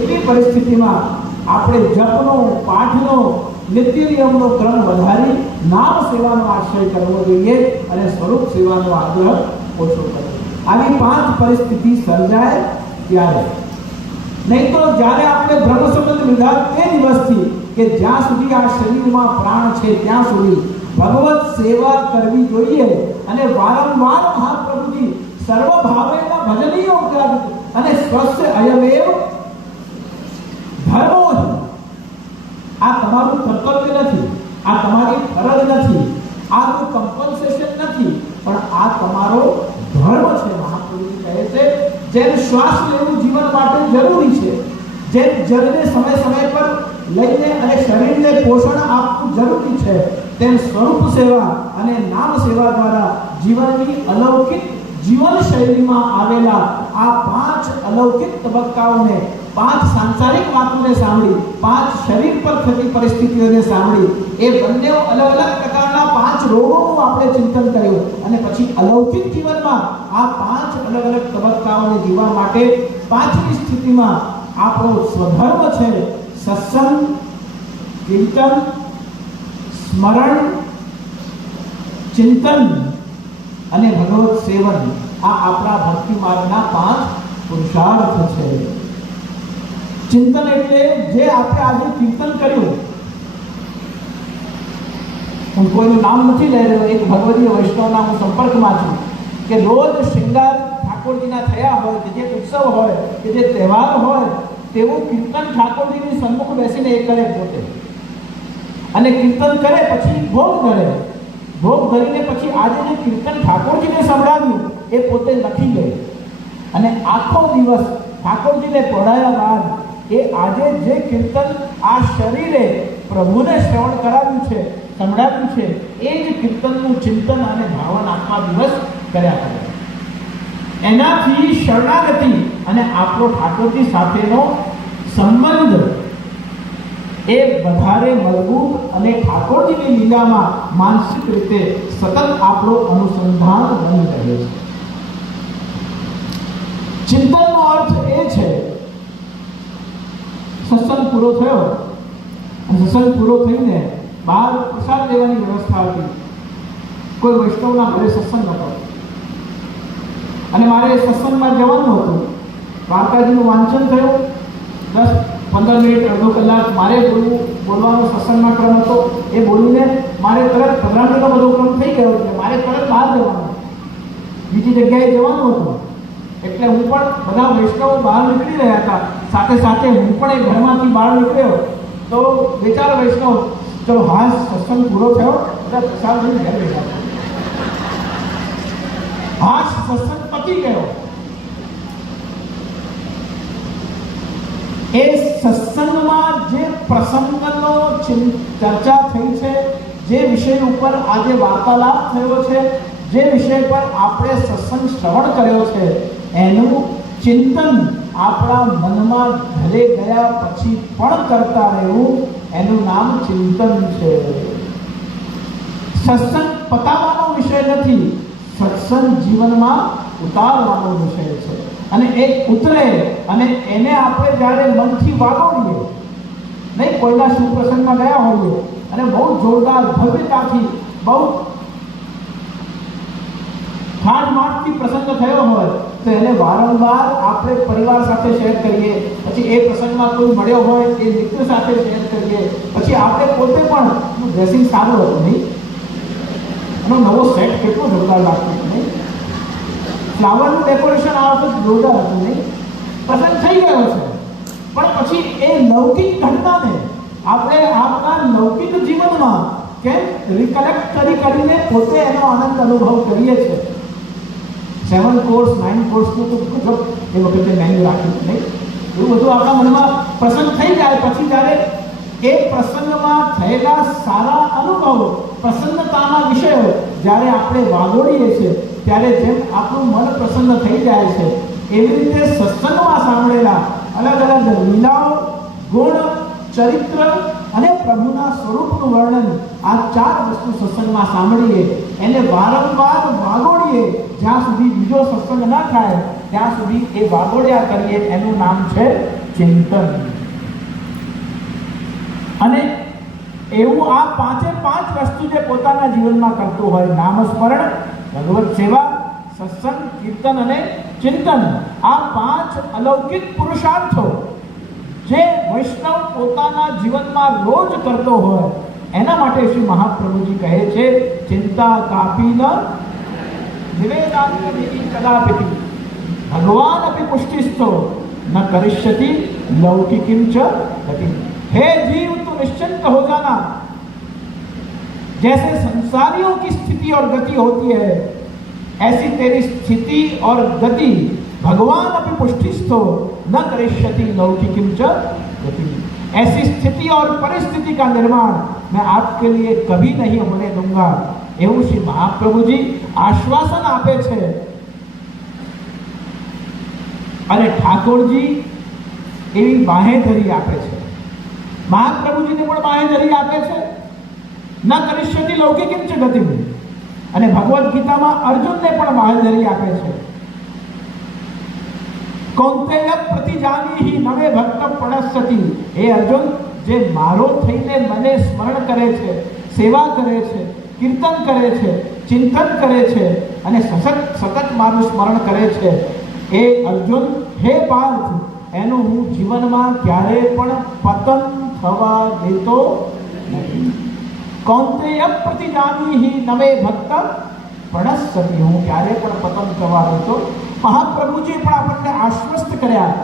એવી પરિસ્થિતિમાં આપણે જપનો, પાઠનો, નિત્ય નિયમનો ક્રમ વધારી નામ સેવાનો આશ્રય કરવો જોઈએ અને સ્વરૂપ સેવાનો આગ્રહ ઓછો કરવો. આવી 5 પરિસ્થિતિ સર્જાય ત્યારે. નહીં તો જ્યારે આપણે બ્રહ્મ સંબંધ લીધા તે દિવસથી કે જ્યાં સુધી આ શરીરમાં પ્રાણ છે ત્યાં સુધી ભગવત સેવા કરવી જોઈએ અને વારંવાર મહાપ્રભુજી સર્વભાવેના ભજનીયો અને સ્વસ્થ અયમેવ ધર્મો. આ તમારું કર્તવ્ય નથી, આ તમારી ફરજ નથી, આ કોઈ કમ્પલ્સેશન નથી, પણ આ તમારો ધર્મ છે. મહાપ્રભુજી કહે છે જેમ શ્વાસ લેવું જીવન માટે જરૂરી છે, જેમ જળને સમય સમય પર લઈને અને શરીરને પોષણ આપવું જરૂરી છે, તેમ સ્વરૂપ સેવા અને નામ સેવા દ્વારા જીવનની અલૌકિક જીવન શૈલીમાં આવેલા આ 5 અલૌકિક તબક્કાઓને, 5 સાંસારિક વાતોને સાંભળી, 5 શરીર પર થતી પરિસ્થિતિઓને સાંભળી, એ બંને અલગ અલગ પ્રકારના 5 રોગોનું આપણે ચિંતન કર્યું અને પછી અલૌકિક જીવનમાં આ 5 અલગ અલગ તબક્કાઓને જીવવા માટે 5મી સ્થિતિમાં આપણો સ્વધર્મ છે સત્સંગ, કીર્તન, સ્મરણ, ચિંતન અને ભગવત સેવન આ આપણા ભક્તિ માર્ગના 5 પુરુષાર્થ છે. ચિંતન એટલે જે આપણે આજે કીર્તન કર્યું, હું કોઈનું નામ નથી લઈ રહ્યો, એક ભગવદીય વૈષ્ણવના હું સંપર્કમાં છું કે રોજ શૃંગાર ઠાકોરજીના થયા હોય, કે જે ઉત્સવ હોય, કે જે તહેવાર હોય, તેવું કીર્તન ઠાકોરજીની સન્મુખ બેસીને એ કરે પોતે, અને કીર્તન કરે પછી ભોગ ધરે, ભોગ ધરીને પછી આજે જે કીર્તન ઠાકોરજીને સંભળાવ્યું એ પોતે લખી લે, અને આખો દિવસ ઠાકોરજીને પઢાયા બાદ એ આજે જે કીર્તન આ શરીરે પ્રભુને શ્રવણ કરાવ્યું છે, સંભળાવ્યું છે, એ જ કીર્તનનું ચિંતન અને ભાવન આખા દિવસ કર્યા કરે. એનાથી શરણાગતિ અને આપણો ઠાકોરજી સાથેનો સંબંધ એ વધારે મજબૂત અને ઠાકોરજીની લીલામાં માનસિક રીતે સતત આપણો અનુસંધાન બની રહે છે. ચિંતનનો અર્થ એ છે, સત્સંગ પૂરો થયો અને સત્સંગ પૂરો થઈને બહાર પ્રસાદ લેવાની વ્યવસ્થા હતી. કોઈ વૈષ્ણવના ઘરે સત્સંગ હતો અને મારે સત્સંગમાં જવાનું હતું. વાર્તાજીનું વાંચન થયું, 10-15 મિનિટ, અડધો કલાક મારે બોલવાનો સત્સંગમાં ક્રમ હતો. એ બોલીને મારે તરત પધરામણીનો બધો ક્રમ થઈ ગયો એટલે મારે તરત બહાર જવાનું, બીજી જગ્યાએ જવાનું હતું. એટલે હું પણ બધા વૈષ્ણવો બહાર નીકળી રહ્યા હતા, સાથે સાથે હું પણ એ ઘરમાંથી બહાર નીકળ્યો તો 2-4 વૈષ્ણવ, ચલો હા સત્સંગ પૂરો થયો, બધા પ્રસાદ લઈને ઘરે બેઠા. હા સત્સંગ પતી ગયો. એ સત્સંગમાં જે પ્રસંગનો ચર્ચા થઈ છે, જે વિષય ઉપર આજે વાર્તાલાપ થયો છે, જે વિષય પર આપણે સત્સંગ શ્રવણ કર્યો છે, એનું ચિંતન આપણા મનમાં ઘરે ગયા પછી પણ કરતા રહેવું, એનું નામ ચિંતન છે. સત્સંગ પતાવવાનો વિષય નથી, સત્સંગ જીવનમાં ઉતારવાનો વિષય છે. અને એ ઉતરે અને એને આપણે જ્યારે મનથી વાગોડીએ, નહીં કોઈના સુપ્રસંગમાં ગયા હોઈએ અને બહુ જોરદાર ભવ્યતાથી, બહુ ઠાઠમાઠથી પ્રસંગ થયો હોય તો એને વારંવાર આપણે પરિવાર સાથે શેર કરીએ, પછી એ પ્રસંગમાં કોઈ મળ્યો હોય એ મિત્ર સાથે શેર કરીએ, પછી આપણે પોતે પણ ડ્રેસિંગ સારું હતું નહીં, એનો નવો સેટ કેટલો જોરદાર લાગતો નહીં, ફ્લાવરનું ડેકોરેશન આ વખત જોરદાર હતું નહીં, પ્રસંગ થઈ ગયો છે. પણ પછી એ લૌકિક ઘટનાને આપણે આપણા લૌકિક જીવનમાં કેમ રિકલેક્ટ કરીને પોતે એનો આનંદ અનુભવ કરીએ છીએ. 7 કોર્સ 9 કોર્સનું તો ગજબ એ વખતે મેન્યુ રાખ્યું નહીં, એવું બધું આપણા મનમાં પ્રસંગ થઈ જાય પછી જ્યારે એ પ્રસંગમાં થયેલા સારા અનુભવો, પ્રસન્નતાના વિષયો જ્યારે આપણે વાગોડીએ છીએ ત્યારે જેમ આપણું મન પ્રસન્ન થઈ જાય છે, એવી રીતે સત્સંગમાં સાંભળેલા અલગ અલગ લીલાઓ, ગુણ, ચરિત્ર અને પ્રભુના સ્વરૂપનું વર્ણન, આ 4 વસ્તુ સત્સંગમાં સાંભળીએ, એને વારંવાર વાગોડીએ, જ્યાં સુધી બીજો સત્સંગ ન થાય ત્યાં સુધી એ વાગોડ્યા કરીએ, એનું નામ છે ચિંતન. અને એવું આ 5 વસ્તુ જે પોતાના જીવનમાં કરતું હોય, નામસ્મરણ, ભગવત સેવા, સત્સંગ, કીર્તન અને ચિંતન, આ 5 અલૌકિક પુરુષાર્થો જે વૈષ્ણવ પોતાના જીવનમાં રોજ કરતો હોય, એના માટે શ્રી મહાપ્રભુજી કહે છે, ચિંતા કાપી ન નિવેદાન્તિ કદાપિ ભગવાન અપી પુષ્ટિસ્તો ન કરિષ્યતિ લૌકિકીમ ચ ગતિ. हे जीव तू निश्चिंत हो जाना, जैसे संसारियों की स्थिति और गति होती है ऐसी तेरी स्थिति और गति भगवान अपनी पुष्टिस्थो न करिष्यति लौकिकीम च गति. ऐसी स्थिति और परिस्थिति का निर्माण मैं आपके लिए कभी नहीं होने दूंगा, એવું શ્રી મહાપ્રભુજી આશ્વાસન આપે છે. અને ઠાકોરજી એવી બાહેધરી આપે છે, મહાપ્રભુજીને પણ બાહેધરી આપે છે, ન કરિષ્યતિ લૌકિકીમ ચ ગતિ. અને ભગવદ્ ગીતામાં અર્જુનને પણ બાહેધરી આપે છે, કૌંતેય પ્રતિજાનીહિ નવે ભક્ત પડસ્યતિ. હે અર્જુન, જે મારો થઈને મને સ્મરણ કરે છે, સેવા કરે છે, કીર્તન કરે છે, ચિંતન કરે છે અને સતત મારું સ્મરણ કરે છે એ અર્જુન, હે પાર્થ, એનું હું જીવનમાં ક્યારેય પણ પતન થવા દેતો નથી. કૌંતેય પ્રતિજાનીહિ નવે ભક્ત પ્રણશ્યતિ, હું ક્યારેય પણ પતન થવા દેતો. મહાપ્રભુજી પણ આપણને આશ્વસ્ત કર્યા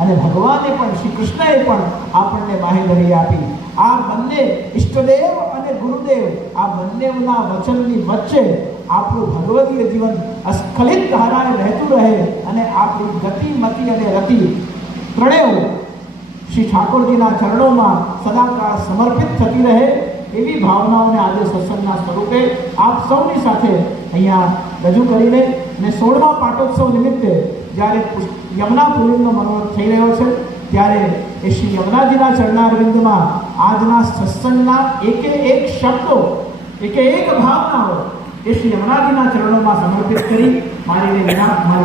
અને ભગવાને પણ, શ્રી કૃષ્ણએ પણ આપણને બાંહેધરી આપી. આ બંને ઈષ્ટદેવ અને ગુરુદેવ, આ બંનેના વચનની વચ્ચે આપણું ભગવદીય જીવન અસ્ખલિત ધારાએ રહેતું રહે અને આપણી ગતિ, મતિ અને રતિ ત્રણેય શ્રી ઠાકોરજીના ચરણોમાં સદાકાળ સમર્પિત થતી રહે, એવી ભાવનાઓને આજે સત્સંગના સ્વરૂપે આપ સૌની સાથે અહીંયા રજૂ કરીને અને 16મા પાટોત્સવ નિમિત્તે જ્યારે યમુના પુલિનનો મનોરથ થઈ રહ્યો છે ત્યારે એ શ્રી યમુનાજીના ચરણારવિંદમાં આજના સત્સંગના એકે એક શબ્દો, એકે એક ભાવનાઓ એ શ્રી યમુનાજીના ચરણોમાં સમર્પિત કરી મારી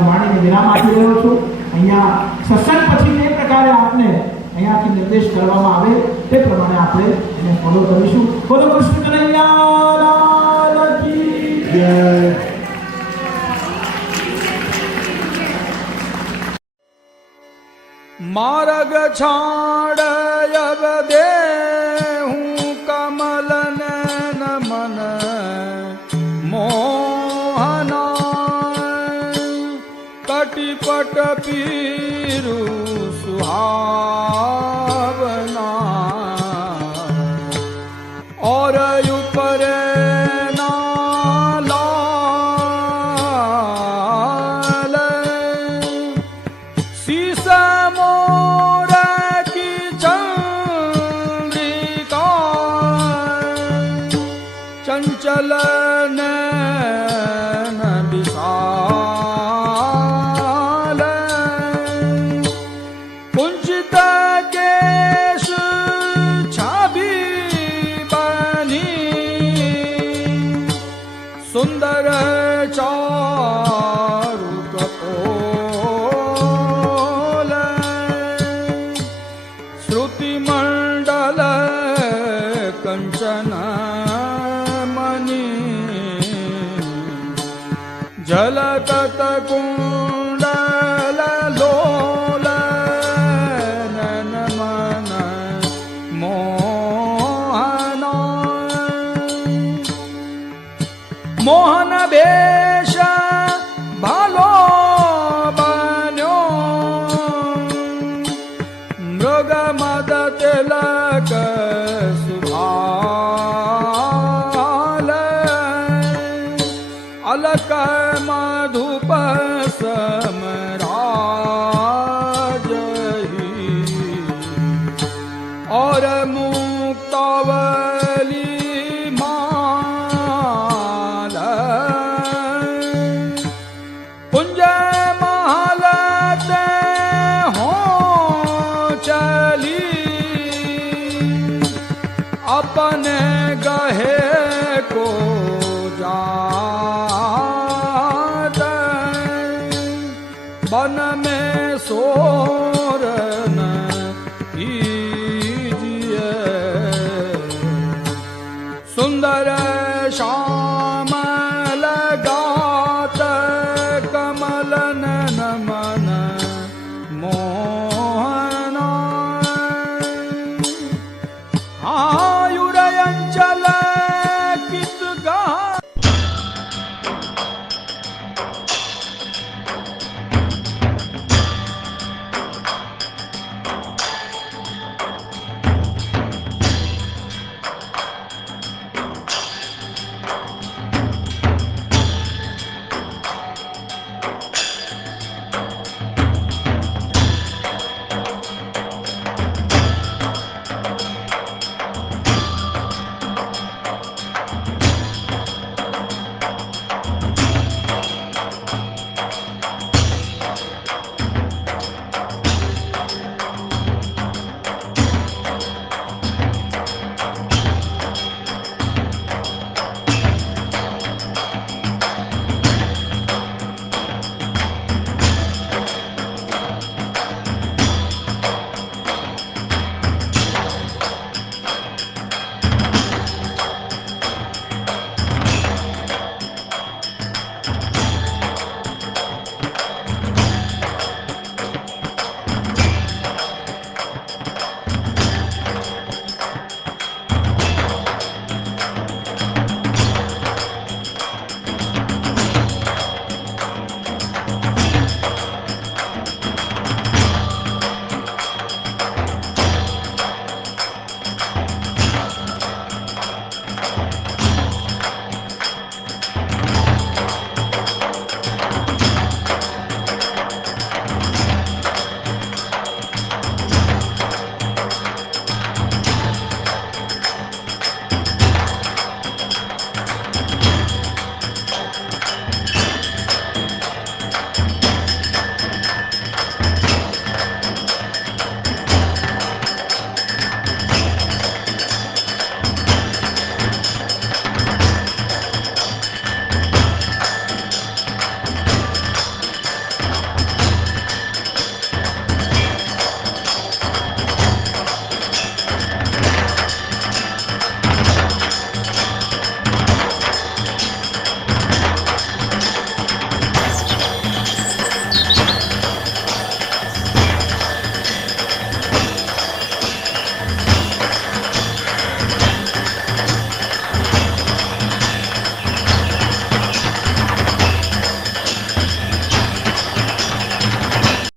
વાણીને વિરામ આપી રહ્યો છું. અહીંયા સત્સંગ પછી જે પ્રકારે આપને અહીંયાથી નિર્દેશ કરવામાં આવે તે પ્રમાણે આપણે એને ફોલો કરીશું. બોલો કૃષ્ણ કનૈયા લાલ કી જય. માર્ગ છાડયબ દેહું કમલ નયન મન મોહના કટિપટ પીરુ સુહાવના और ऊपर नाल शीशा मोर की चंद्रिका चंचल नैन विशाल कुंचित केश सुंदर चारु कपोल श्रुति मंडल कंचन मणि झलकत कुंडल लोल नन मन मोहन भेष भालो बन्यो मृग मद तिलक सुभाल अलक मधुप समराज और मुक्तावली कुंज महलत हो चली अपने गहे को जात बन में सो